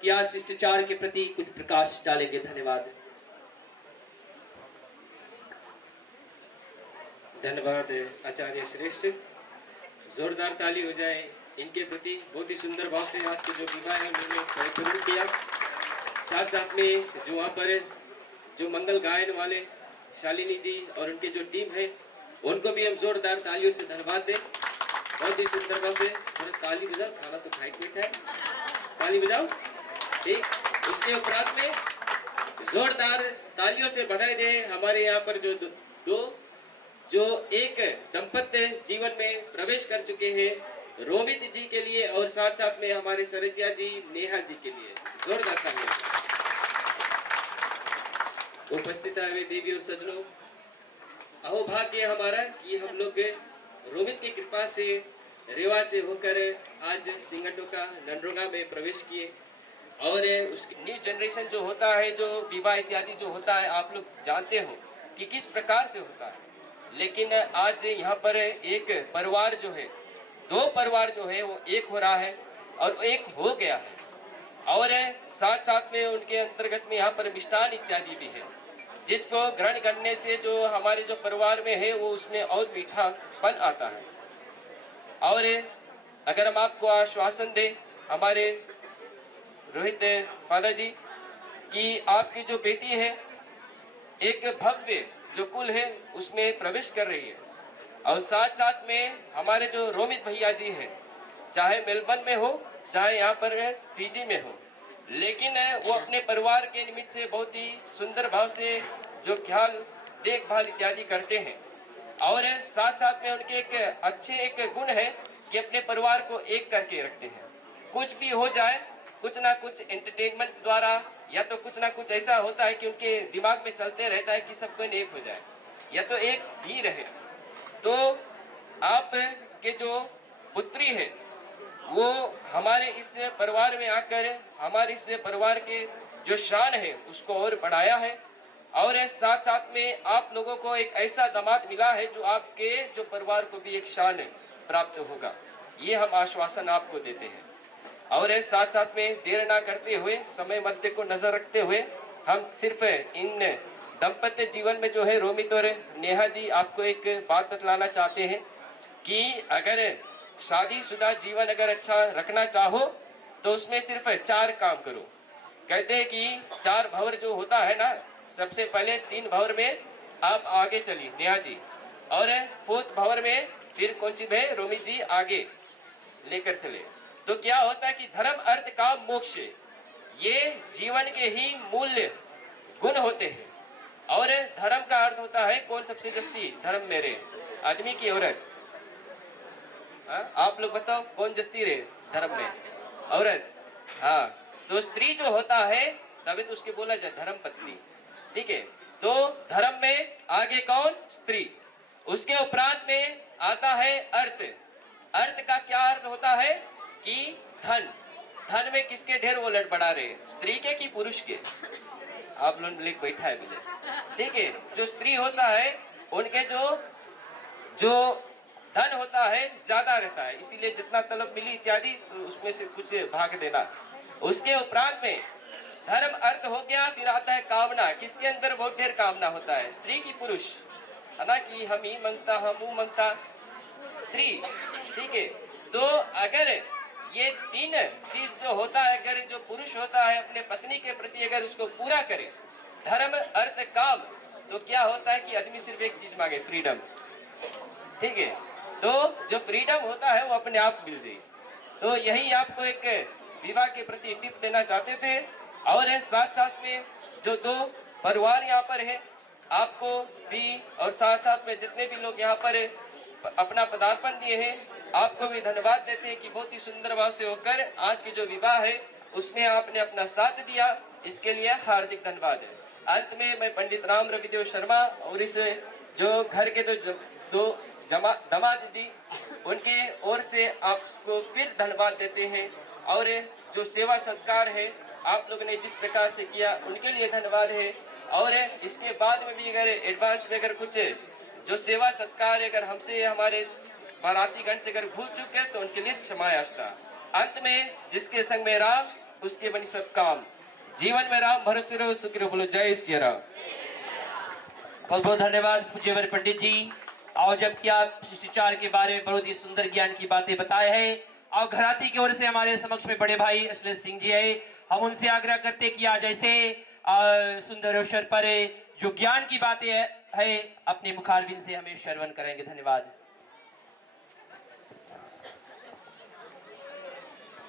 कि आज शिष्टाचार के प्रति कुछ प्रकाश डालेंगे। धन्यवाद। धन्यवाद आचार्य श्रेष्ठ, जोरदार ताली हो जाए इनके प्रति। बहुत ही सुंदर भाव से आज के जो विवाह है उन्होंने परिपूर्ण किया। साथ साथ में जो वहाँ पर जो मंगल गायन वाले शालिनी जी और उनके जो टीम है उनको भी हम जोरदार तालियों से धन्यवाद दें। बहुत ही सुंदर भाव से ताली बजाओ, खाना तो खाई बैठा है, ताली बजाओ। ठीक, उसके उपरांत में जोरदार तालियों से बधाई दें हमारे यहाँ पर जो एक दंपत्य जीवन में प्रवेश कर चुके हैं, रोमित जी के लिए और साथ साथ में हमारे सरजिया जी, नेहा जी के लिए जोरदार तालियां। उपस्थित आए देवी और सजनों, अहोभाग्य हमारा कि हम लोग रोमित की कृपा से रेवा से होकर आज सिंगटोका नंदरोगा में प्रवेश किए। और उसकी न्यू जनरेशन जो होता है, जो विवाह इत्यादि जो होता है, आप लोग जानते हो कि किस प्रकार से होता है। लेकिन आज यहाँ पर एक परिवार जो है, दो परिवार जो है वो एक हो रहा है और एक हो गया है। और साथ साथ में उनके अंतर्गत में यहाँ पर मिष्ठान इत्यादि भी है, जिसको ग्रहण करने से जो हमारे जो परिवार में है वो उसमें और मीठापन आता है। और अगर हम आपको आश्वासन दें हमारे रोहित फादर जी कि आपकी जो बेटी है एक भव्य जो कुल है उसमें प्रवेश कर रही है। और साथ साथ में हमारे जो रोमित भैया जी हैं, चाहे मेलबर्न में हो चाहे यहाँ पर फिजी में हो, लेकिन वो अपने परिवार के निमित्त से बहुत ही सुंदर भाव से जो ख्याल देखभाल इत्यादि करते हैं। और साथ साथ में उनके एक गुण है कि अपने परिवार को एक करके रखते हैं। कुछ भी हो जाए, कुछ ना कुछ एंटरटेनमेंट द्वारा या तो कुछ ना कुछ ऐसा होता है कि उनके दिमाग में चलते रहता है कि सबको एक हो जाए या तो एक ही रहे। तो आप के जो पुत्री है वो हमारे इस परिवार में आकर हमारे इस परिवार के जो शान है उसको और बढ़ाया है। और साथ साथ में आप लोगों को एक ऐसा दामाद मिला है जो आपके जो परिवार को भी एक शान प्राप्त होगा, ये हम आश्वासन आपको देते हैं। और साथ साथ में देर ना करते हुए, समय मध्य को नजर रखते हुए, हम सिर्फ इन दंपत्य जीवन में जो है रोमित और नेहा जी आपको एक बात बतलाना चाहते हैं कि अगर शादीशुदा जीवन अगर अच्छा रखना चाहो तो उसमें सिर्फ 4 काम करो। कहते हैं कि 4 भंवर जो होता है ना, सबसे पहले 3 भंवर में आप आगे चली नेहा जी, और 4th भंवर में फिर कौन सी है रोमी जी आगे लेकर चले। तो क्या होता है कि धर्म अर्थ काम मोक्ष ये जीवन के ही मूल्य गुण होते हैं। और धर्म का अर्थ होता है कौन सबसे जस्ती धर्म मेरे, आदमी की औरत। आप लोग बताओ कौन जस्ती रहे धर्म में, औरत। हाँ, तो स्त्री जो होता है तभी तो उसके बोला जाए धर्म पत्नी, ठीक है। तो धर्म में आगे कौन, स्त्री। उसके उपरांत में आता है अर्थ। अर्थ का क्या अर्थ होता है कि धन। धन में किसके ढेर वो लट बढ़ा रहे, स्त्री के कि पुरुष के। आप लोग लेके बैठा है मुझे, ठीक है। जो स्त्री होता है उनके जो धन होता है ज्यादा रहता है, इसीलिए जितना तलब मिली इत्यादि तो उसमें से कुछ भाग देना। उसके उपरांत में धर्म अर्थ हो गया, फिर आता है कामना। किसके अंदर बहुत ढेर कामना होता है, स्त्री की पुरुष, है ना, कि हम ही मांगता हम मांगता स्त्री, ठीक है। तो अगर ये 3 चीज जो होता है, अगर जो पुरुष होता है अपने पत्नी के प्रति अगर उसको पूरा करे, धर्म अर्थ काम, तो क्या होता है कि आदमी सिर्फ एक चीज मांगे, फ्रीडम, ठीक है। तो जो फ्रीडम होता है वो अपने आप मिल जाए। तो यही आपको एक विवाह के प्रति टिप देना चाहते थे। और साथ साथ में जो 2 परिवार यहाँ पर है, आपको भी और साथ साथ में जितने भी लोग यहाँ पर अपना पदार्पण दिए हैं, आपको भी धन्यवाद देते हैं कि बहुत ही सुंदर भाव से होकर आज की जो विवाह है उसमें आपने अपना साथ दिया, इसके लिए हार्दिक धन्यवाद है। अंत में मैं पंडित राम रविदेव शर्मा और इस जो घर के दो दामाद जी, उनके ओर से आपको फिर धन्यवाद देते हैं। और जो सेवा सत्कार है आप लोगों ने जिस प्रकार से किया उनके लिए धन्यवाद है। और इसके बाद में भी अगर एडवांस में अगर कुछ जो सेवा सत्कार अगर हमसे हमारे बाराती गण से अगर भूल चुके हैं तो उनके लिए क्षमा याचना। अंत में जिसके संग में राम उसके बनी सब काम, जीवन में राम भरोसे रहो सुखी रहो, बोलो जय श्री राम। बहुत बहुत धन्यवाद पूज्यवर पंडित जी। और जबकि आप शिष्टाचार के बारे में बहुत ही सुंदर ज्ञान की बातें बताए हैं, और घराती की ओर से हमारे समक्ष में बड़े भाई अश्लेष सिंह जी है, हम उनसे आग्रह करते कि आज ऐसे सुंदर अवसर पर जो ज्ञान की बातें है अपने मुखारबिन से हमें श्रवण करेंगे। धन्यवाद।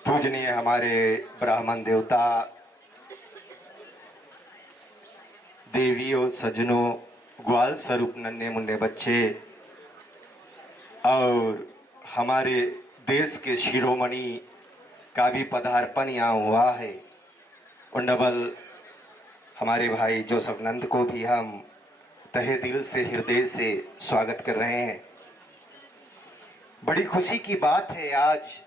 पूजनीय हमारे ब्राह्मण देवता, देवियों, सज्जनों, ग्वाल स्वरूप नन्हे मुन्ने बच्चे और हमारे देश के शिरोमणि का भी पदार्पण यहाँ हुआ है। और डबल हमारे भाई जोसफ नंद को भी हम तहे दिल से हृदय से स्वागत कर रहे हैं। बड़ी खुशी की बात है आज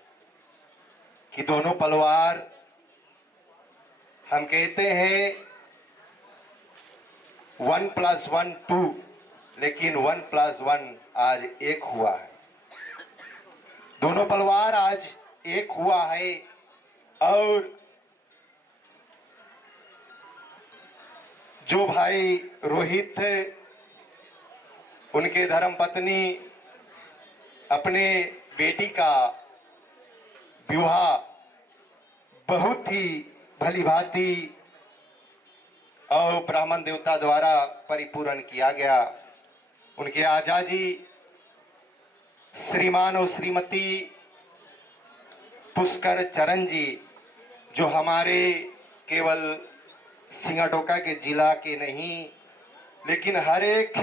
कि दोनों परिवार, हम कहते हैं 1+1 2, लेकिन 1+1 आज एक हुआ है। दोनों परिवार आज एक हुआ है। और जो भाई रोहित थे, उनके धर्मपत्नी अपने बेटी का विवाह बहुत ही भली भांति और ब्राह्मण देवता द्वारा परिपूर्ण किया गया। उनके आजा जी श्रीमान और श्रीमती पुष्कर चरण जी, जो हमारे केवल सिंगाटोका के जिला के नहीं, लेकिन हर एक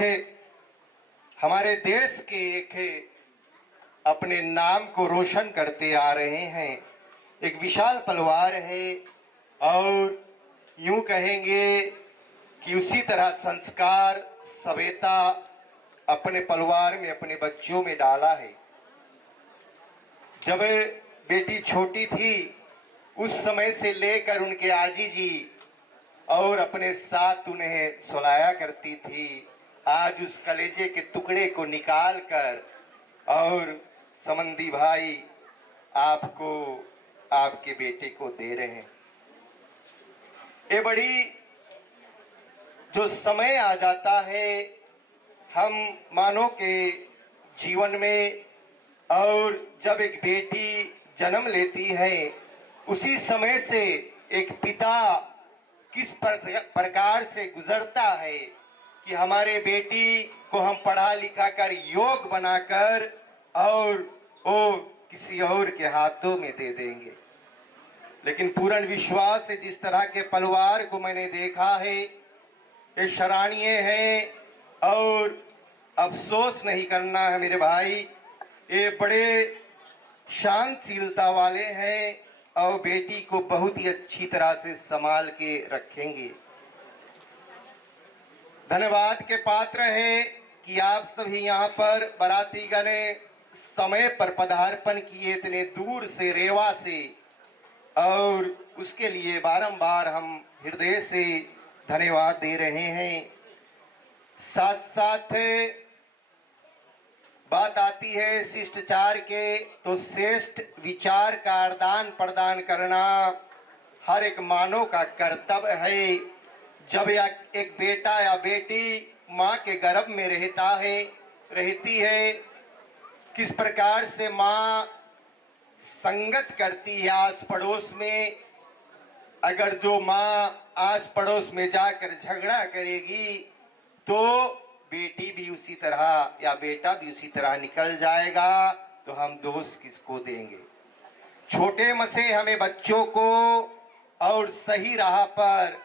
हमारे देश के एक अपने नाम को रोशन करते आ रहे हैं। एक विशाल परिवार है और यूं कहेंगे कि उसी तरह संस्कार सभ्यता अपने परिवार में अपने बच्चों में डाला है। जब बेटी छोटी थी उस समय से लेकर उनके आजी जी और अपने साथ उन्हें सुलाया करती थी। आज उस कलेजे के टुकड़े को निकाल कर और समंदी भाई आपको आपके बेटे को दे रहे हैं। ये बड़ी जो समय आ जाता है हम मानो के जीवन में, और जब एक बेटी जन्म लेती है उसी समय से एक पिता किस प्रकार से गुजरता है कि हमारे बेटी को हम पढ़ा लिखा कर योग बनाकर और वो किसी और के हाथों में दे देंगे। लेकिन पूर्ण विश्वास से जिस तरह के परिवार को मैंने देखा है ये सराहनीय है, और अफसोस नहीं करना है मेरे भाई, ये बड़े शांतशीलता वाले हैं और बेटी को बहुत ही अच्छी तरह से संभाल के रखेंगे। धन्यवाद के पात्र है कि आप सभी यहाँ पर बारातीगण समय पर पदार्पण किए इतने दूर से रेवा से, और उसके लिए बारंबार हम हृदय से धन्यवाद दे रहे हैं। साथ साथ बात आती है शिष्टाचार के, तो श्रेष्ठ विचार का आदान प्रदान करना हर एक मानव का कर्तव्य है। जब एक बेटा या बेटी माँ के गर्भ में रहती है, किस प्रकार से माँ संगत करती है आस पड़ोस में। अगर जो माँ आस पड़ोस में जाकर झगड़ा करेगी तो बेटी भी उसी तरह या बेटा भी उसी तरह निकल जाएगा, तो हम दोष किसको देंगे। छोटे मसे हमें बच्चों को और सही राह पर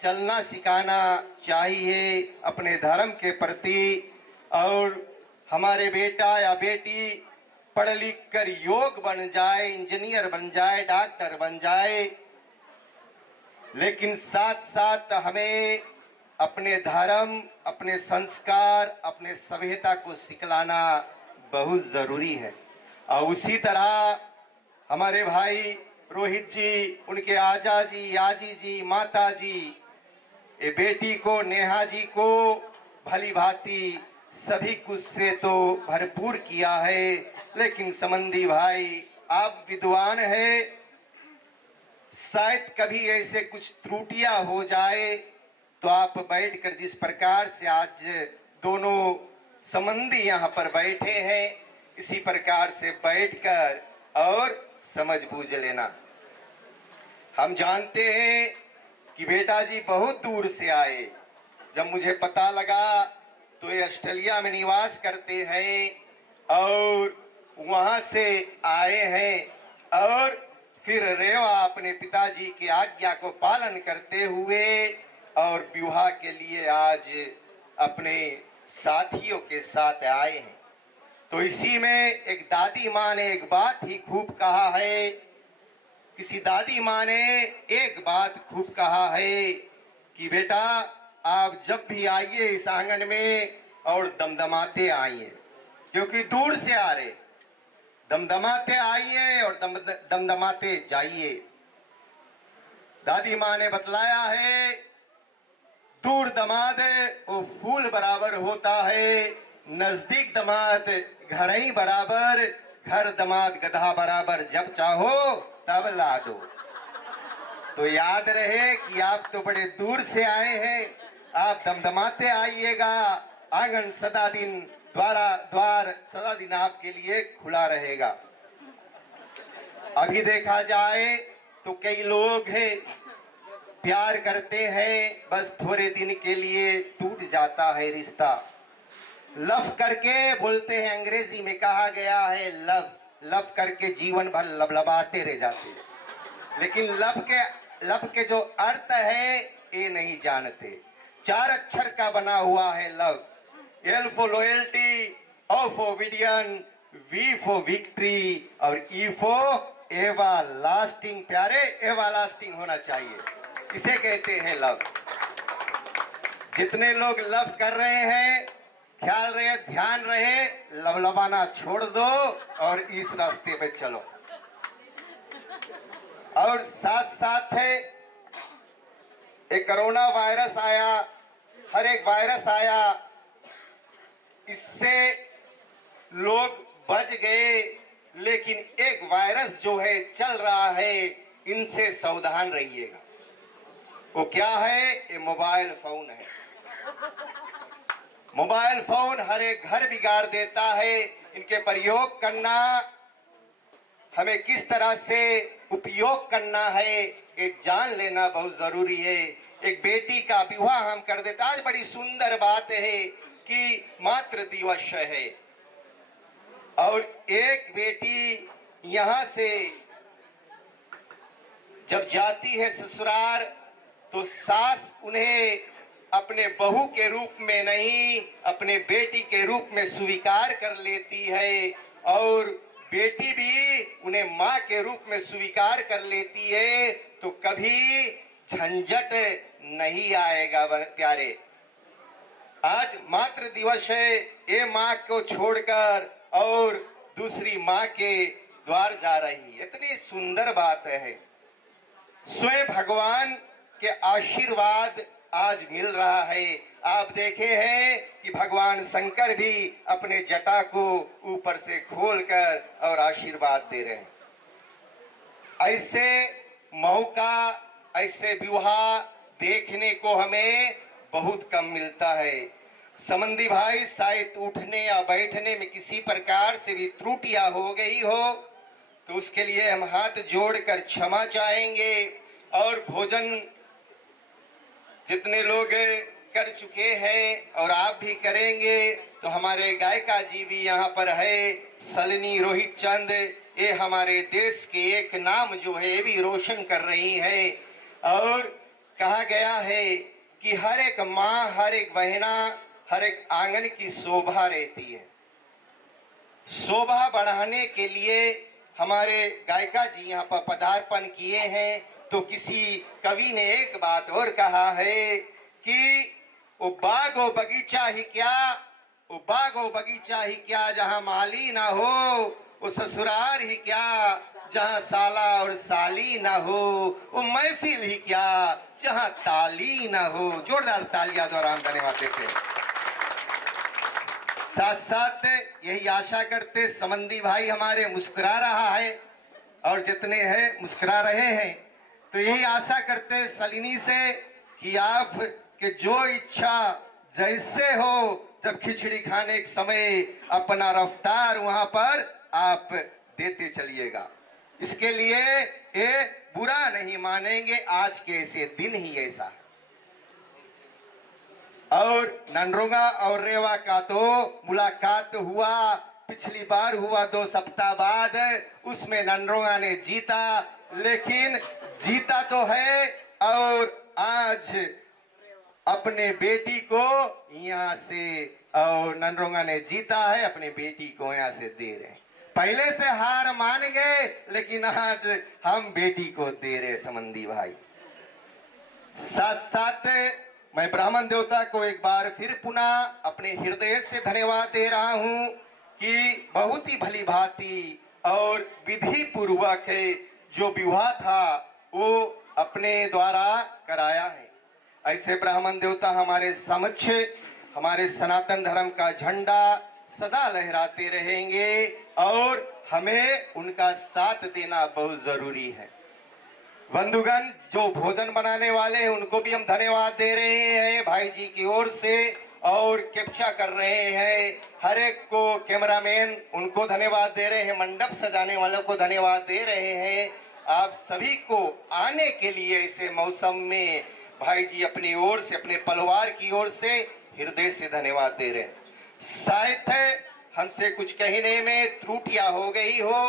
चलना सिखाना चाहिए अपने धर्म के प्रति, और हमारे बेटा या बेटी पढ़ लिख कर योग बन जाए, इंजीनियर बन जाए, डॉक्टर बन जाए, लेकिन साथ साथ हमें अपने धर्म, अपने संस्कार, अपने सभ्यता को सिखलाना बहुत जरूरी है। और उसी तरह हमारे भाई रोहित जी, उनके आजा जी, आजी जी, माता जी, ये बेटी को, नेहा जी को भली भांति सभी कुछ से तो भरपूर किया है। लेकिन संबंधी भाई आप विद्वान है, शायद कभी ऐसे कुछ त्रुटियां हो जाए तो आप बैठकर जिस प्रकार से आज दोनों संबंधी यहाँ पर बैठे हैं, इसी प्रकार से बैठकर और समझ बूझ लेना। हम जानते हैं कि बेटा जी बहुत दूर से आए। जब मुझे पता लगा तो ये ऑस्ट्रेलिया में निवास करते हैं और वहाँ से आए हैं और फिर रेवा अपने पिताजी की आज्ञा को पालन करते हुए और विवाह के लिए आज अपने साथियों के साथ आए हैं। तो इसी में एक दादी माँ ने एक बात ही खूब कहा है, किसी दादी माँ ने एक बात खूब कहा है कि बेटा आप जब भी आइए इस आंगन में और दमदमाते आइए, क्योंकि दूर से आ रहे, दमदमाते आइए और दमदमाते जाइए। दादी माँ ने बतलाया है दूर दमाद वो फूल बराबर होता है, नजदीक दमाद घर ही बराबर, घर दमाद गधा बराबर, जब चाहो तब ला दो। तो याद रहे कि आप तो बड़े दूर से आए हैं, आप दमदमाते आइएगा, आंगन सदा दिन द्वार सदा दिन आपके लिए खुला रहेगा। अभी देखा जाए तो कई लोग हैं प्यार करते हैं, बस थोड़े दिन के लिए टूट जाता है रिश्ता। लव करके बोलते हैं, अंग्रेजी में कहा गया है लव, लव करके जीवन भर लबलबाते रह जाते। लेकिन लव के लव के जो अर्थ है ये नहीं जानते। 4 अक्षर का बना हुआ है love. L for loyalty, O for obedient, V for victory और E फॉर एवा लास्टिंग। प्यारे, एवा लास्टिंग होना चाहिए, इसे कहते हैं लव। जितने लोग लव कर रहे हैं, ख्याल रहे, ध्यान रहे, लवलवाना छोड़ दो और इस रास्ते पे चलो। और साथ साथ है एक कोरोना वायरस आया, हर एक वायरस आया, इससे लोग बच गए, लेकिन एक वायरस जो है चल रहा है, इनसे सावधान रहिएगा। वो क्या है? ये मोबाइल फोन है। मोबाइल फोन हर एक घर बिगाड़ देता है। इनके प्रयोग करना, हमें किस तरह से उपयोग करना है ये जान लेना बहुत जरूरी है। एक बेटी का विवाह हम कर देते। आज बड़ी सुंदर बात है कि मातृ दिवस है और एक बेटी यहां से जब जाती है ससुराल तो सास उन्हें अपने बहू के रूप में नहीं, अपने बेटी के रूप में स्वीकार कर लेती है और बेटी भी उन्हें माँ के रूप में स्वीकार कर लेती है, तो कभी झंझट नहीं आएगा प्यारे। आज मातृ दिवस है, ये माँ को छोड़कर और दूसरी माँ के द्वार जा रही है। इतनी सुंदर बात है। स्वयं भगवान के आशीर्वाद आज मिल रहा है। आप देखे हैं कि भगवान शंकर भी अपने जटा को ऊपर से खोलकर और आशीर्वाद दे रहे हैं। ऐसे मौका, ऐसे विवाह देखने को हमें बहुत कम मिलता है। संबंधी भाई, शायद उठने या बैठने में किसी प्रकार से भी त्रुटियां हो गई हो तो उसके लिए हम हाथ जोड़कर क्षमा चाहेंगे। और भोजन जितने लोग कर चुके हैं और आप भी करेंगे, तो हमारे गायिका जी भी यहाँ पर है, सलनी रोहित चंद, ये हमारे देश के एक नाम जो है ये भी रोशन कर रही है। और कहा गया है कि हर एक माँ, हर एक बहना, हर एक आंगन की शोभा रहती है। शोभा बढ़ाने के लिए हमारे गायिका जी यहाँ पर पदार्पण किए हैं। तो किसी कवि ने एक बात और कहा है कि वो बाग वो बगीचा ही क्या, वो बाग वो बगीचा ही क्या जहाँ माली ना हो, वो ससुराल ही क्या जहाँ साला और साली ना हो, वो महफिल ही क्या जहाँ ताली ना हो। जोरदार तालियां द्वारा हम धन्यवाद देते हैं। साथ साथ यही आशा करते, संबंधी भाई हमारे मुस्कुरा रहा है और जितने हैं मुस्कुरा रहे हैं, तो यही आशा करते सलिनी से कि आप के जो इच्छा जैसे हो, जब खिचड़ी खाने के समय अपना रफ्तार वहां पर आप देते चलिएगा। इसके लिए ये बुरा नहीं मानेंगे, आज के ऐसे दिन ही ऐसा। और ननरोगा और रेवा का तो मुलाकात हुआ, पिछली बार हुआ 2 सप्ताह बाद, उसमें ननरोगा ने जीता, लेकिन जीता तो है और आज अपने बेटी को यहाँ से, और ननरोगा ने जीता है, अपने बेटी को यहाँ से दे रहे हैं। पहले से हार मान गए, लेकिन आज हम बेटी को दे रहे संबंधी भाई। साथ साथ मैं ब्राह्मण देवता को एक बार फिर पुनः अपने हृदय से धन्यवाद दे रहा हूँ कि बहुत ही भली भांति और विधि पूर्वक जो विवाह था वो अपने द्वारा कराया है। ऐसे ब्राह्मण देवता हमारे समक्ष हमारे सनातन धर्म का झंडा सदा लहराते रहेंगे और हमें उनका साथ देना बहुत जरूरी है। बंधुगण, जो भोजन बनाने वाले हैं उनको भी हम धन्यवाद दे रहे हैं भाई जी की ओर से, और कैप्चा कर रहे हैं हर एक को, कैमरामैन उनको धन्यवाद दे रहे हैं, मंडप सजाने वालों को धन्यवाद दे रहे हैं। आप सभी को आने के लिए ऐसे मौसम में भाई जी अपनी ओर से, अपने परिवार की ओर से हृदय से धन्यवाद दे रहे हैं। शायद हमसे कुछ कहने में त्रुटियां हो गई हो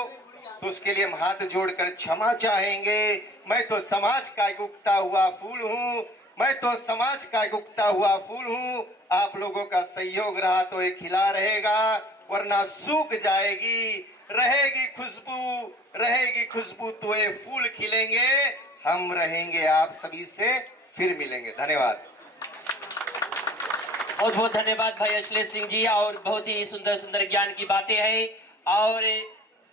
तो उसके लिए हम हाथ जोड़कर क्षमा चाहेंगे। मैं तो समाज का एक उगता हुआ फूल हूँ, मैं तो समाज का एक उगता हुआ फूल हूँ। आप लोगों का सहयोग रहा तो ये खिला रहेगा, वरना सूख जाएगी। रहेगी खुशबू तो ये फूल खिलेंगे। हम रहेंगे आप सभी से फिर मिलेंगे। धन्यवाद। बहुत बहुत धन्यवाद भाई अश्लेष सिंह जी, और बहुत ही सुंदर सुंदर ज्ञान की बातें हैं और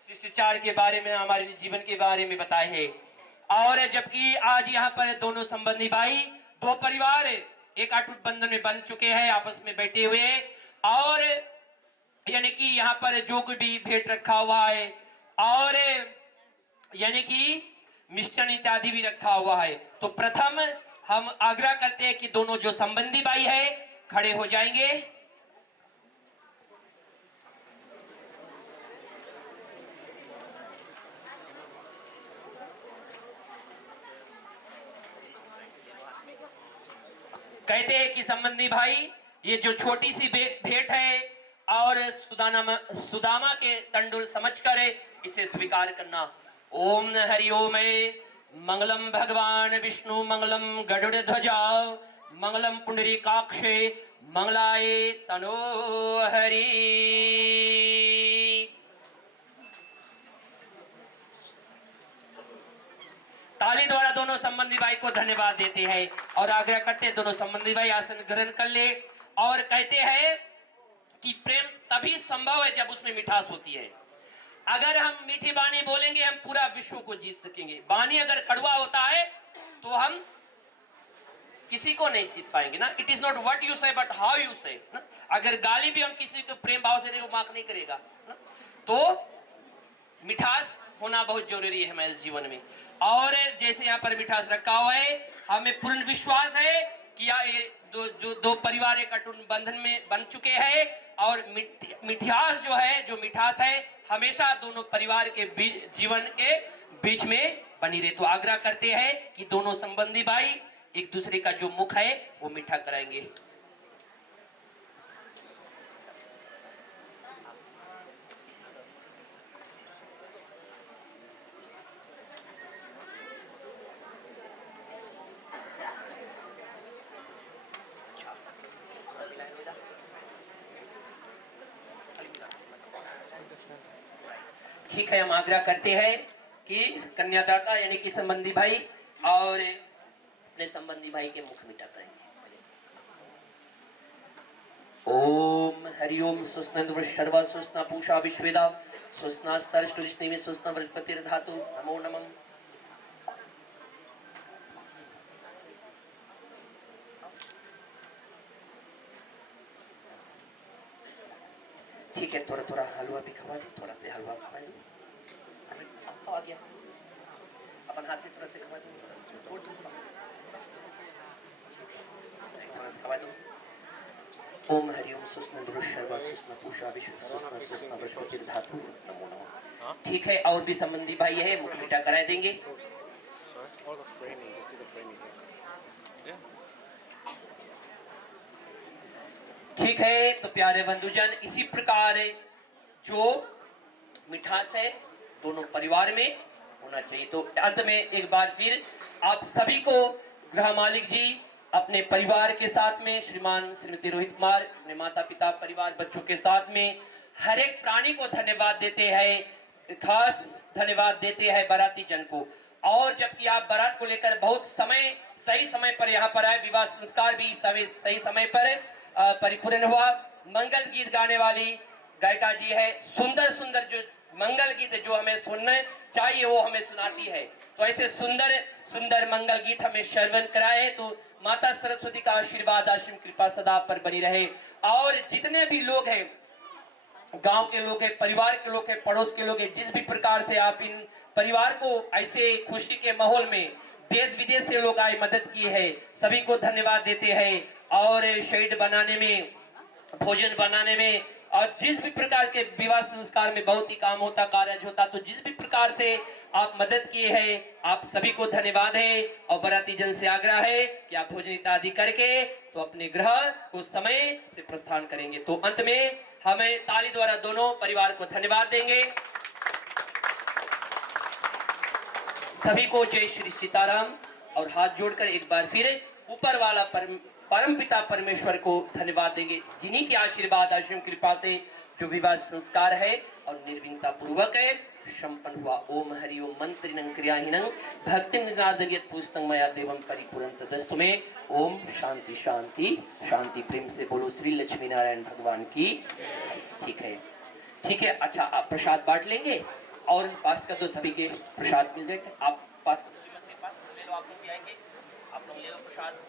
शिष्टाचार के बारे में, हमारे जीवन के बारे में बताए हैं। और जबकि आज यहाँ पर दोनों संबंधी भाई, दो परिवार एक अटूट बंधन में बंध चुके हैं, आपस में बैठे हुए, और यानी कि यहाँ पर जो कोई भी भेंट रखा हुआ है और यानी कि मिष्ठान इत्यादि भी रखा हुआ है। तो प्रथम हम आग्रह करते हैं कि दोनों जो संबंधी भाई है खड़े हो जाएंगे। कहते हैं कि संबंधी भाई, ये जो छोटी सी भेंट है और सुदामा के तंडुल समझकर इसे स्वीकार करना। ओम हरि ओम। मंगलम भगवान विष्णु, मंगलम गरुड़ ध्वजा, मंगलम पुंडरीकाक्षे, मंगलाय तनो हरि। ताली द्वारा दोनों संबंधी भाई को धन्यवाद देते हैं और आग्रह करते हैं दोनों संबंधी भाई आसन ग्रहण कर ले। और कहते हैं कि प्रेम तभी संभव है जब उसमें मिठास होती है। अगर हम मीठी वाणी बोलेंगे, हम पूरा विश्व को जीत सकेंगे। वाणी अगर कड़वा होता है तो हम किसी को नहीं जीत पाएंगे ना। It is not what you से बट हाउ यू से। अगर गाली भी हम किसी को प्रेम भाव से देखो, माफ नहीं करेगा ना? तो मिठास होना बहुत जरूरी है हमारे जीवन में। और जैसे यहाँ पर मिठास रखा हुआ है, हमें पूर्ण विश्वास है कि ये दो परिवार एक अटूट बंधन में बन चुके हैं और मिठास जो है, जो मिठास है, हमेशा दोनों परिवार के जीवन के बीच में बनी रहे। तो आग्रह करते हैं कि दोनों संबंधी भाई एक दूसरे का जो मुख है वो मीठा कराएंगे। ठीक है, हम आग्रह करते हैं कि कन्यादाता यानी कि संबंधी भाई और अपने संबंधी भाई के मुख मीठा करेंगे। ओम हरि ओम। सुस्नंद वृषर्वा सुस्ना पूषा विश्वेदा सुस्ना स्तरष्टुरिष्णि में सुस्ना बृहस्पतिर धातु। नमो नमः। ठीक है, थोड़ा थोड़ा हलवा भी खवा दो, थोड़ा से हलवा खवा दो। आ गया, अपन हाथ से थोड़ा से खवा दो, थोड़ा से खवा दो। ओम हरि ओम। सुस्न दुरुशर्वा सुस्न पूषा विश्व सुस्न सुस्न बृहस्पति धातु। नमो नमः। ठीक है, और भी संबंधी भाई है, मुख मीठा करा देंगे। ठीक है, तो प्यारे बंधुजन, इसी प्रकार जो मिठास है दोनों परिवार में होना चाहिए। तो अंत में एक बार फिर आप सभी को गृह मालिक जी अपने परिवार के साथ में, श्रीमान श्रीमती रोहित कुमार अपने माता पिता परिवार बच्चों के साथ में, हर एक प्राणी को धन्यवाद देते हैं। खास धन्यवाद देते हैं बाराती जन को। और जबकि आप बारात को लेकर बहुत सही समय पर यहाँ पर आए, विवाह संस्कार भी सही समय पर परिपूर्ण हुआ। मंगल गीत गाने वाली गायिका जी है, सुंदर सुंदर जो मंगल गीत जो हमें सुनने चाहिए वो हमें सुनाती है। तो ऐसे सुंदर सुंदर मंगल गीत हमें श्रवण कराए। तो माता सरस्वती का आशीर्वाद आशीम कृपा सदा पर बनी रहे। और जितने भी लोग हैं, गांव के लोग हैं, परिवार के लोग हैं, पड़ोस के लोग हैं, जिस भी प्रकार से आप इन परिवार को ऐसे खुशी के माहौल में देश विदेश से लोग आए मदद किए हैं, सभी को धन्यवाद देते हैं। और शेड बनाने में, भोजन बनाने में, और जिस भी प्रकार के विवाह संस्कार में बहुत ही काम होता, कार्य होता, तो जिस भी प्रकार से आप मदद किए हैं, आप सभी को धन्यवाद है। और बाराती जन से आग्रह है कि आप भोजन इत्यादि करके तो अपने गृह को समय से प्रस्थान करेंगे। तो अंत में हमें ताली द्वारा दोनों परिवार को धन्यवाद देंगे। सभी को जय श्री सीताराम। और हाथ जोड़कर एक बार फिर ऊपर वाला परम पिता परमेश्वर को धन्यवाद देंगे, जिन्हीं के आशीर्वाद आश्रम कृपा से जो विवाह संस्कार है और निर्विघ्नता पूर्वक है संपन्न हुआ। ओम हरि ओम मंत्रिणं क्रियाहीनं भक्ति निनादयत् पुस्तं मया देवं परिपूरं तदस्तु में। ओम शांति शांति शांति। प्रेम से बोलो श्री लक्ष्मी नारायण भगवान की। ठीक है, ठीक है। अच्छा, आप प्रसाद बांट लेंगे और पास का तो सभी के प्रसाद मिल जाएगा। आप पास ले लो, आप लोग भी आएंगे, आप लोग ले लो प्रसाद।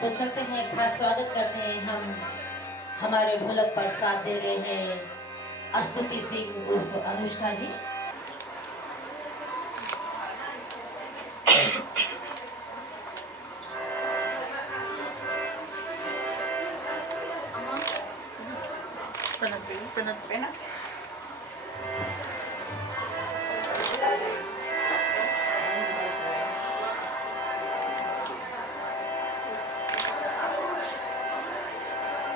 तो चलते हैं, खास स्वागत करते हैं हम। हमारे ढोलक पर साथ दे रहे हैं स्तुति सिंह उर्फ अनुष्का जी। Pena.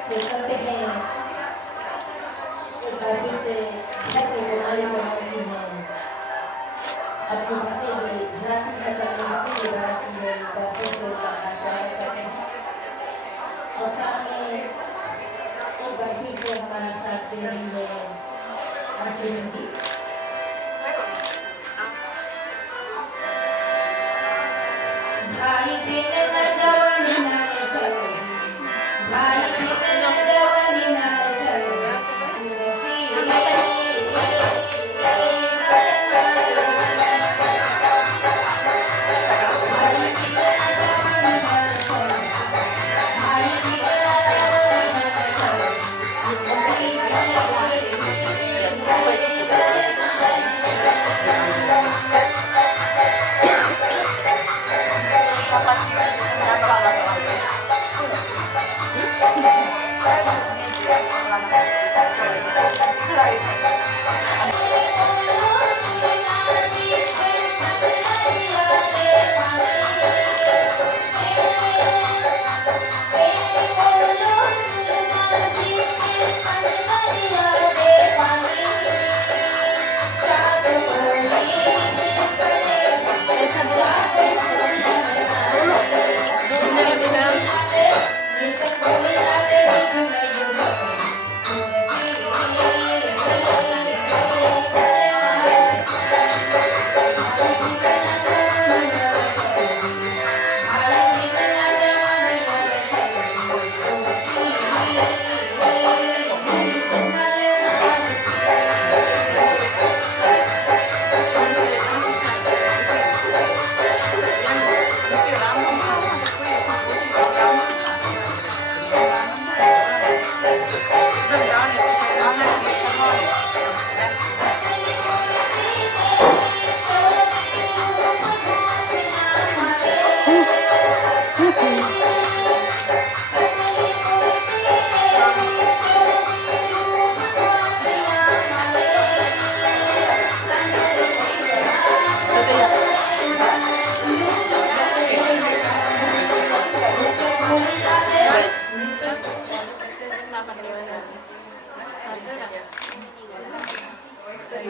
तो चलते हैं, एक बार फिर से घर के बुनाई बनाती हैं अपनी जीते हुए धराती फसल में जीते हुए बनाती है बातों से उनका स्वागत करते हैं। और साथ में एक बार फिर से हमारा साथ दे रही है आशीर्वाद जी। भाई बहन न जवानी न चलो, भाई बहन न जवानी न चलो,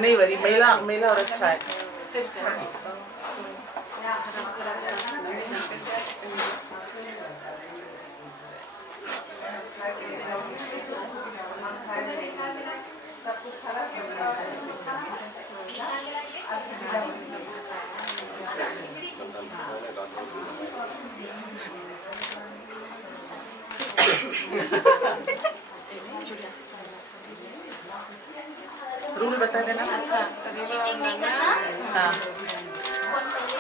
नहीं बड़ी महिला और अच्छा है। बता देना। अच्छा चीटिंग नहीं करना। हाँ कौन पहले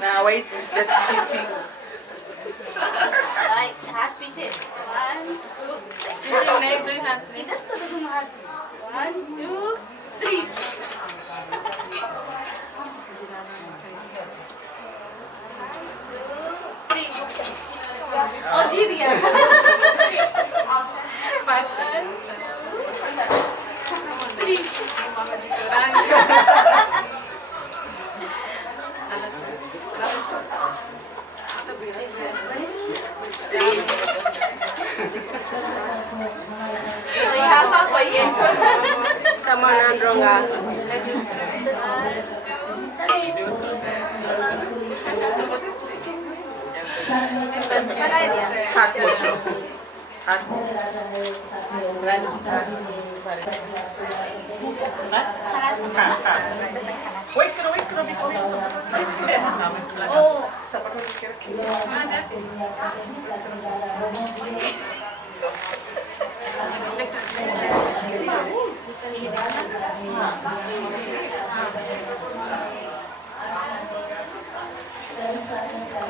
now wait, let's cheating. हाथ पीछे 1 2 चीटिंग नहीं दो हाथ इधर तो तुम हाथ 1 2 3 और जीत गया 5 1 2 3 Come on, Andronga. हाथ पोछो, हाथ रानी हाथ हाँ वेट करो बिल्कुल वेट करो हाँ ओ सपोर्ट करके रखिए।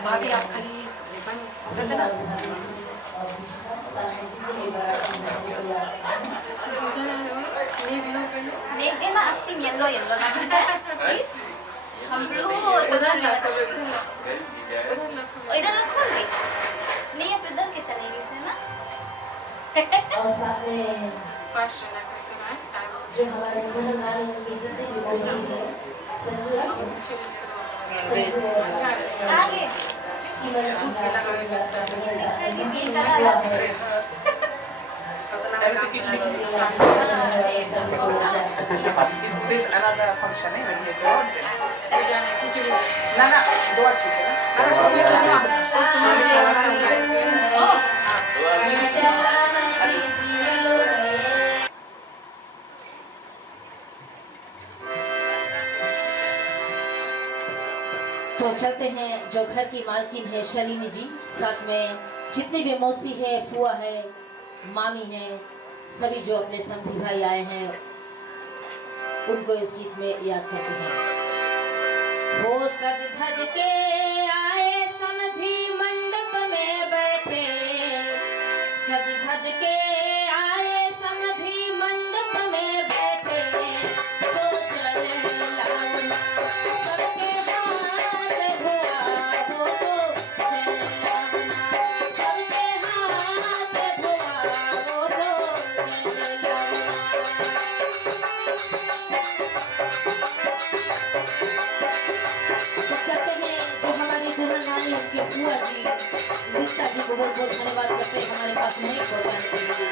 भाभी आप खाली बंद कर देना। नेक देना आपसी येलो ना प्लीज हम ब्लू उधर रखो। इधर रखो नहीं आप इधर के चलेंगे से ना और साथ में जो हमारे दुल्हन की जितने भी मौसी हैं संजू आगे Is this another function when you go out there? ना दो अच्छी तो चलते हैं जो घर की मालकिन है शलिनी जी, साथ में जितने भी मौसी है, फुआ है, मामी है, सभी जो अपने समधी भाई आए हैं उनको इस गीत में याद करते हैं। हो सज धज के आए समधी मंडप में बैठे, सज धज के आए समधी मंडप में बैठे, तो चल लाओ सबके हाथ धोआ हो, तो चल लाओ सबके हाथ धोआ हो, तो चल लाओ। तो चलते हैं जो हमारी दुल्हन नानी उनके फुआ जी गीता जी को बहुत बहुत धन्यवाद करते हैं हमारे पास नहीं पहुंचाने के लिए।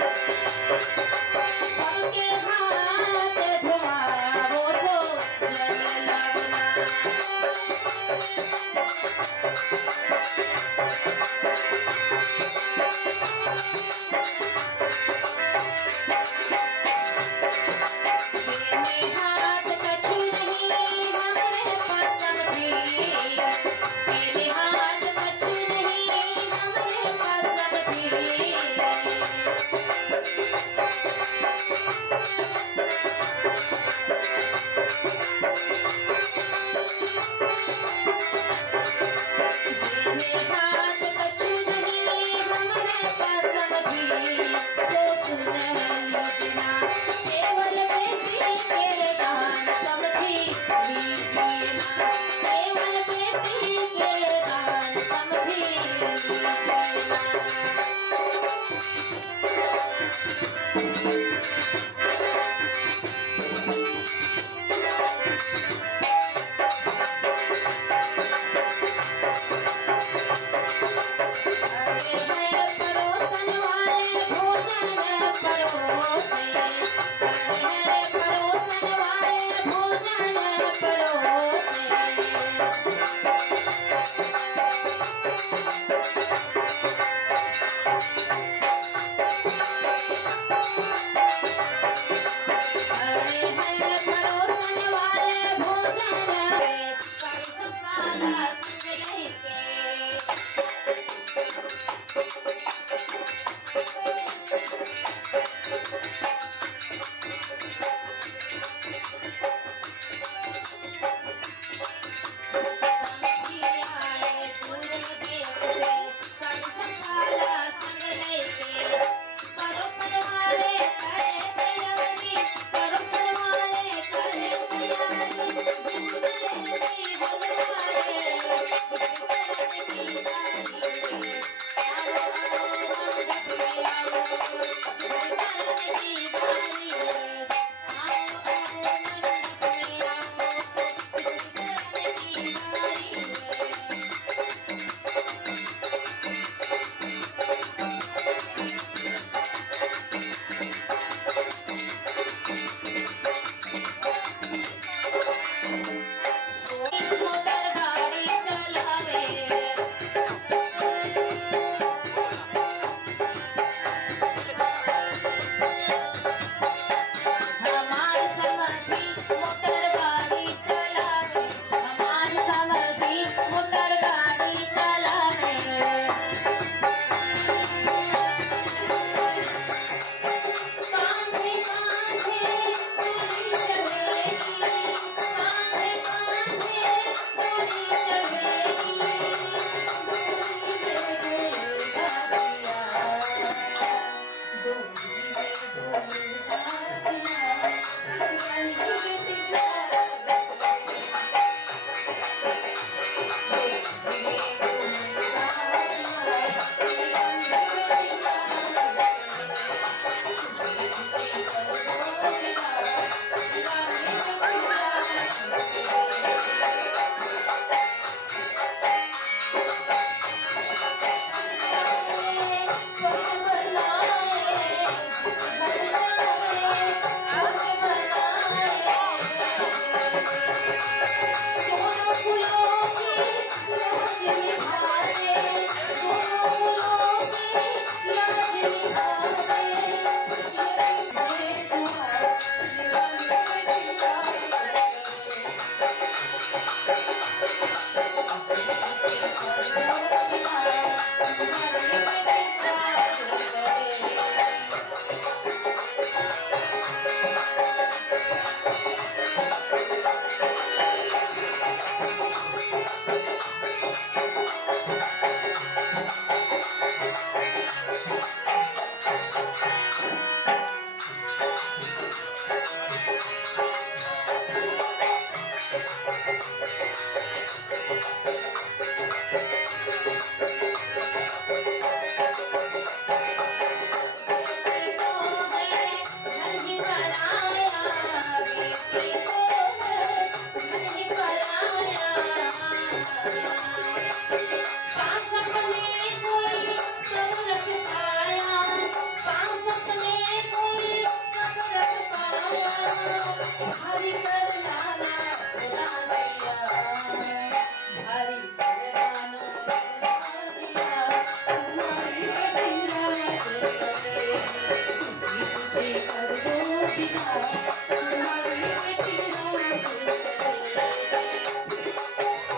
सबके हाथ धोआ वो तो चल हाथ कछु नहीं हमारे पास भी, तेरे हाथ कछु नहीं हमारे पास भी।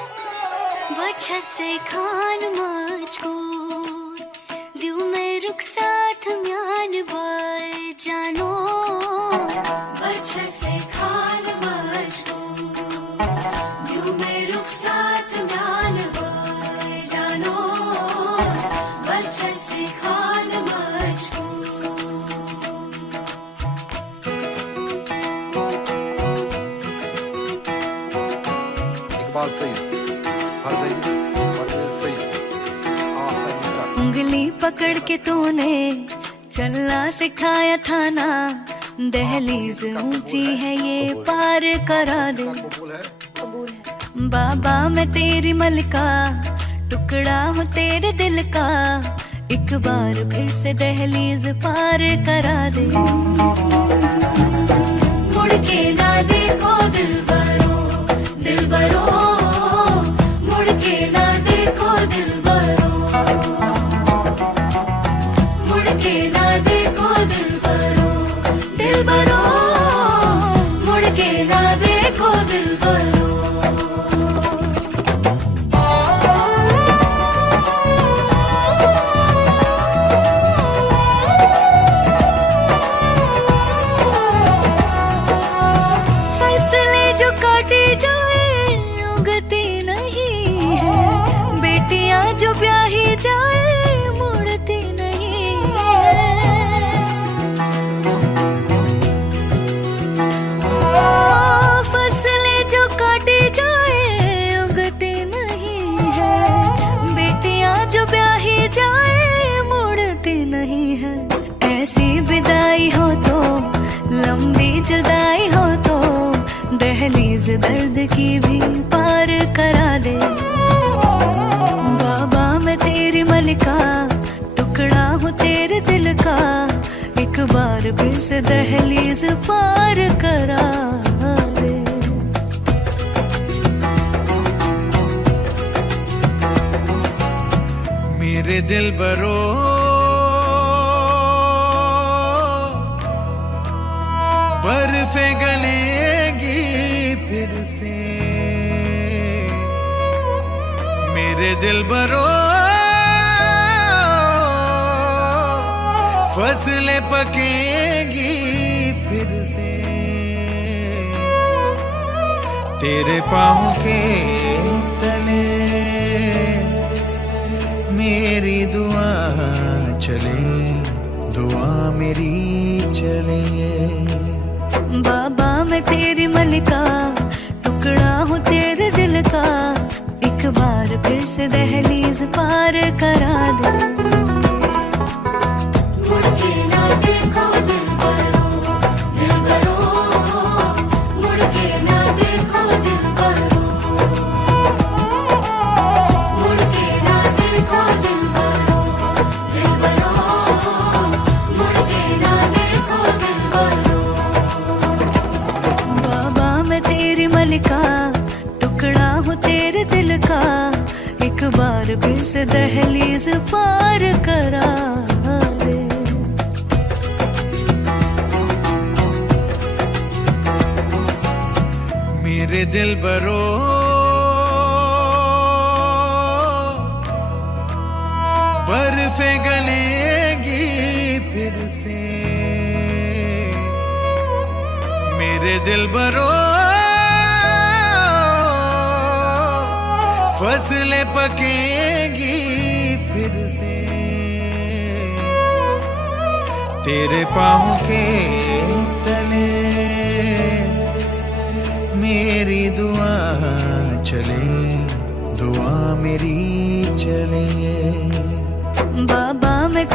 बचत से खान मुझको दिल में रुक साथ म्यान बार जानो बचत से खान मुझको दिल में रुक साथ म्यान बार जानो बचत से खान मुझको इकबाल सईद उंगली पकड़ के तूने चलना सिखाया था ना दहलीज ऊंची है ये पार करा दे बाबा मैं तेरी मलका टुकड़ा हूँ तेरे दिल का एक बार फिर से दहलीज पार करा दे मुड़ के ना देखो दिलबरो दिलबरो मुड़ के ना देखो दिलबरो मुड़ के ना देखो दिलबरो दिलबरो मुड़ के ना देखो दिलबरो फैसले जो काटे जाए उगती नहीं है बेटियां जो ब्याही जाए मुड़ती नहीं है फसलें जो काटे जाए उगती नहीं है बेटियां जो ब्याही जाए मुड़ती नहीं है ऐसी विदाई हो तो लंबी जुदाई हो तो दहलीज दर्द की भी पार करा दे बाबा मैं तेरी मलिका टुकड़ा हूँ तेरे दिल का एक बार फिर से दहलीज पार करा दे मेरे दिल बरो बर्फे गलेगी फिर से मेरे दिल बरो फसलें पकेगी फिर से तेरे पाँव के तले मेरी दुआ चले दुआ मेरी चले बाबा मैं तेरी मलिका टुकड़ा हूँ तेरे दिल का एक बार फिर से दहलीज पार करा दे मुड़ के ना देखो दिलबरो दिलबरो मुड़ के ना देखो दिलबरो मुड़ के ना देखो दिलबरो दिलबरो मुड़ के ना देखो दिलबरो बाबा मैं तेरी मलिका टुकड़ा हूँ तेरे दिल का एक बार फिर से दहलीज पार करा दे मेरे दिल बरो बर्फे गलेगी फिर से मेरे दिल बरो फसलें पकेगी फिर से तेरे पाँव के तले मेरी दुआ चले दुआ मेरी चले बाबा मैं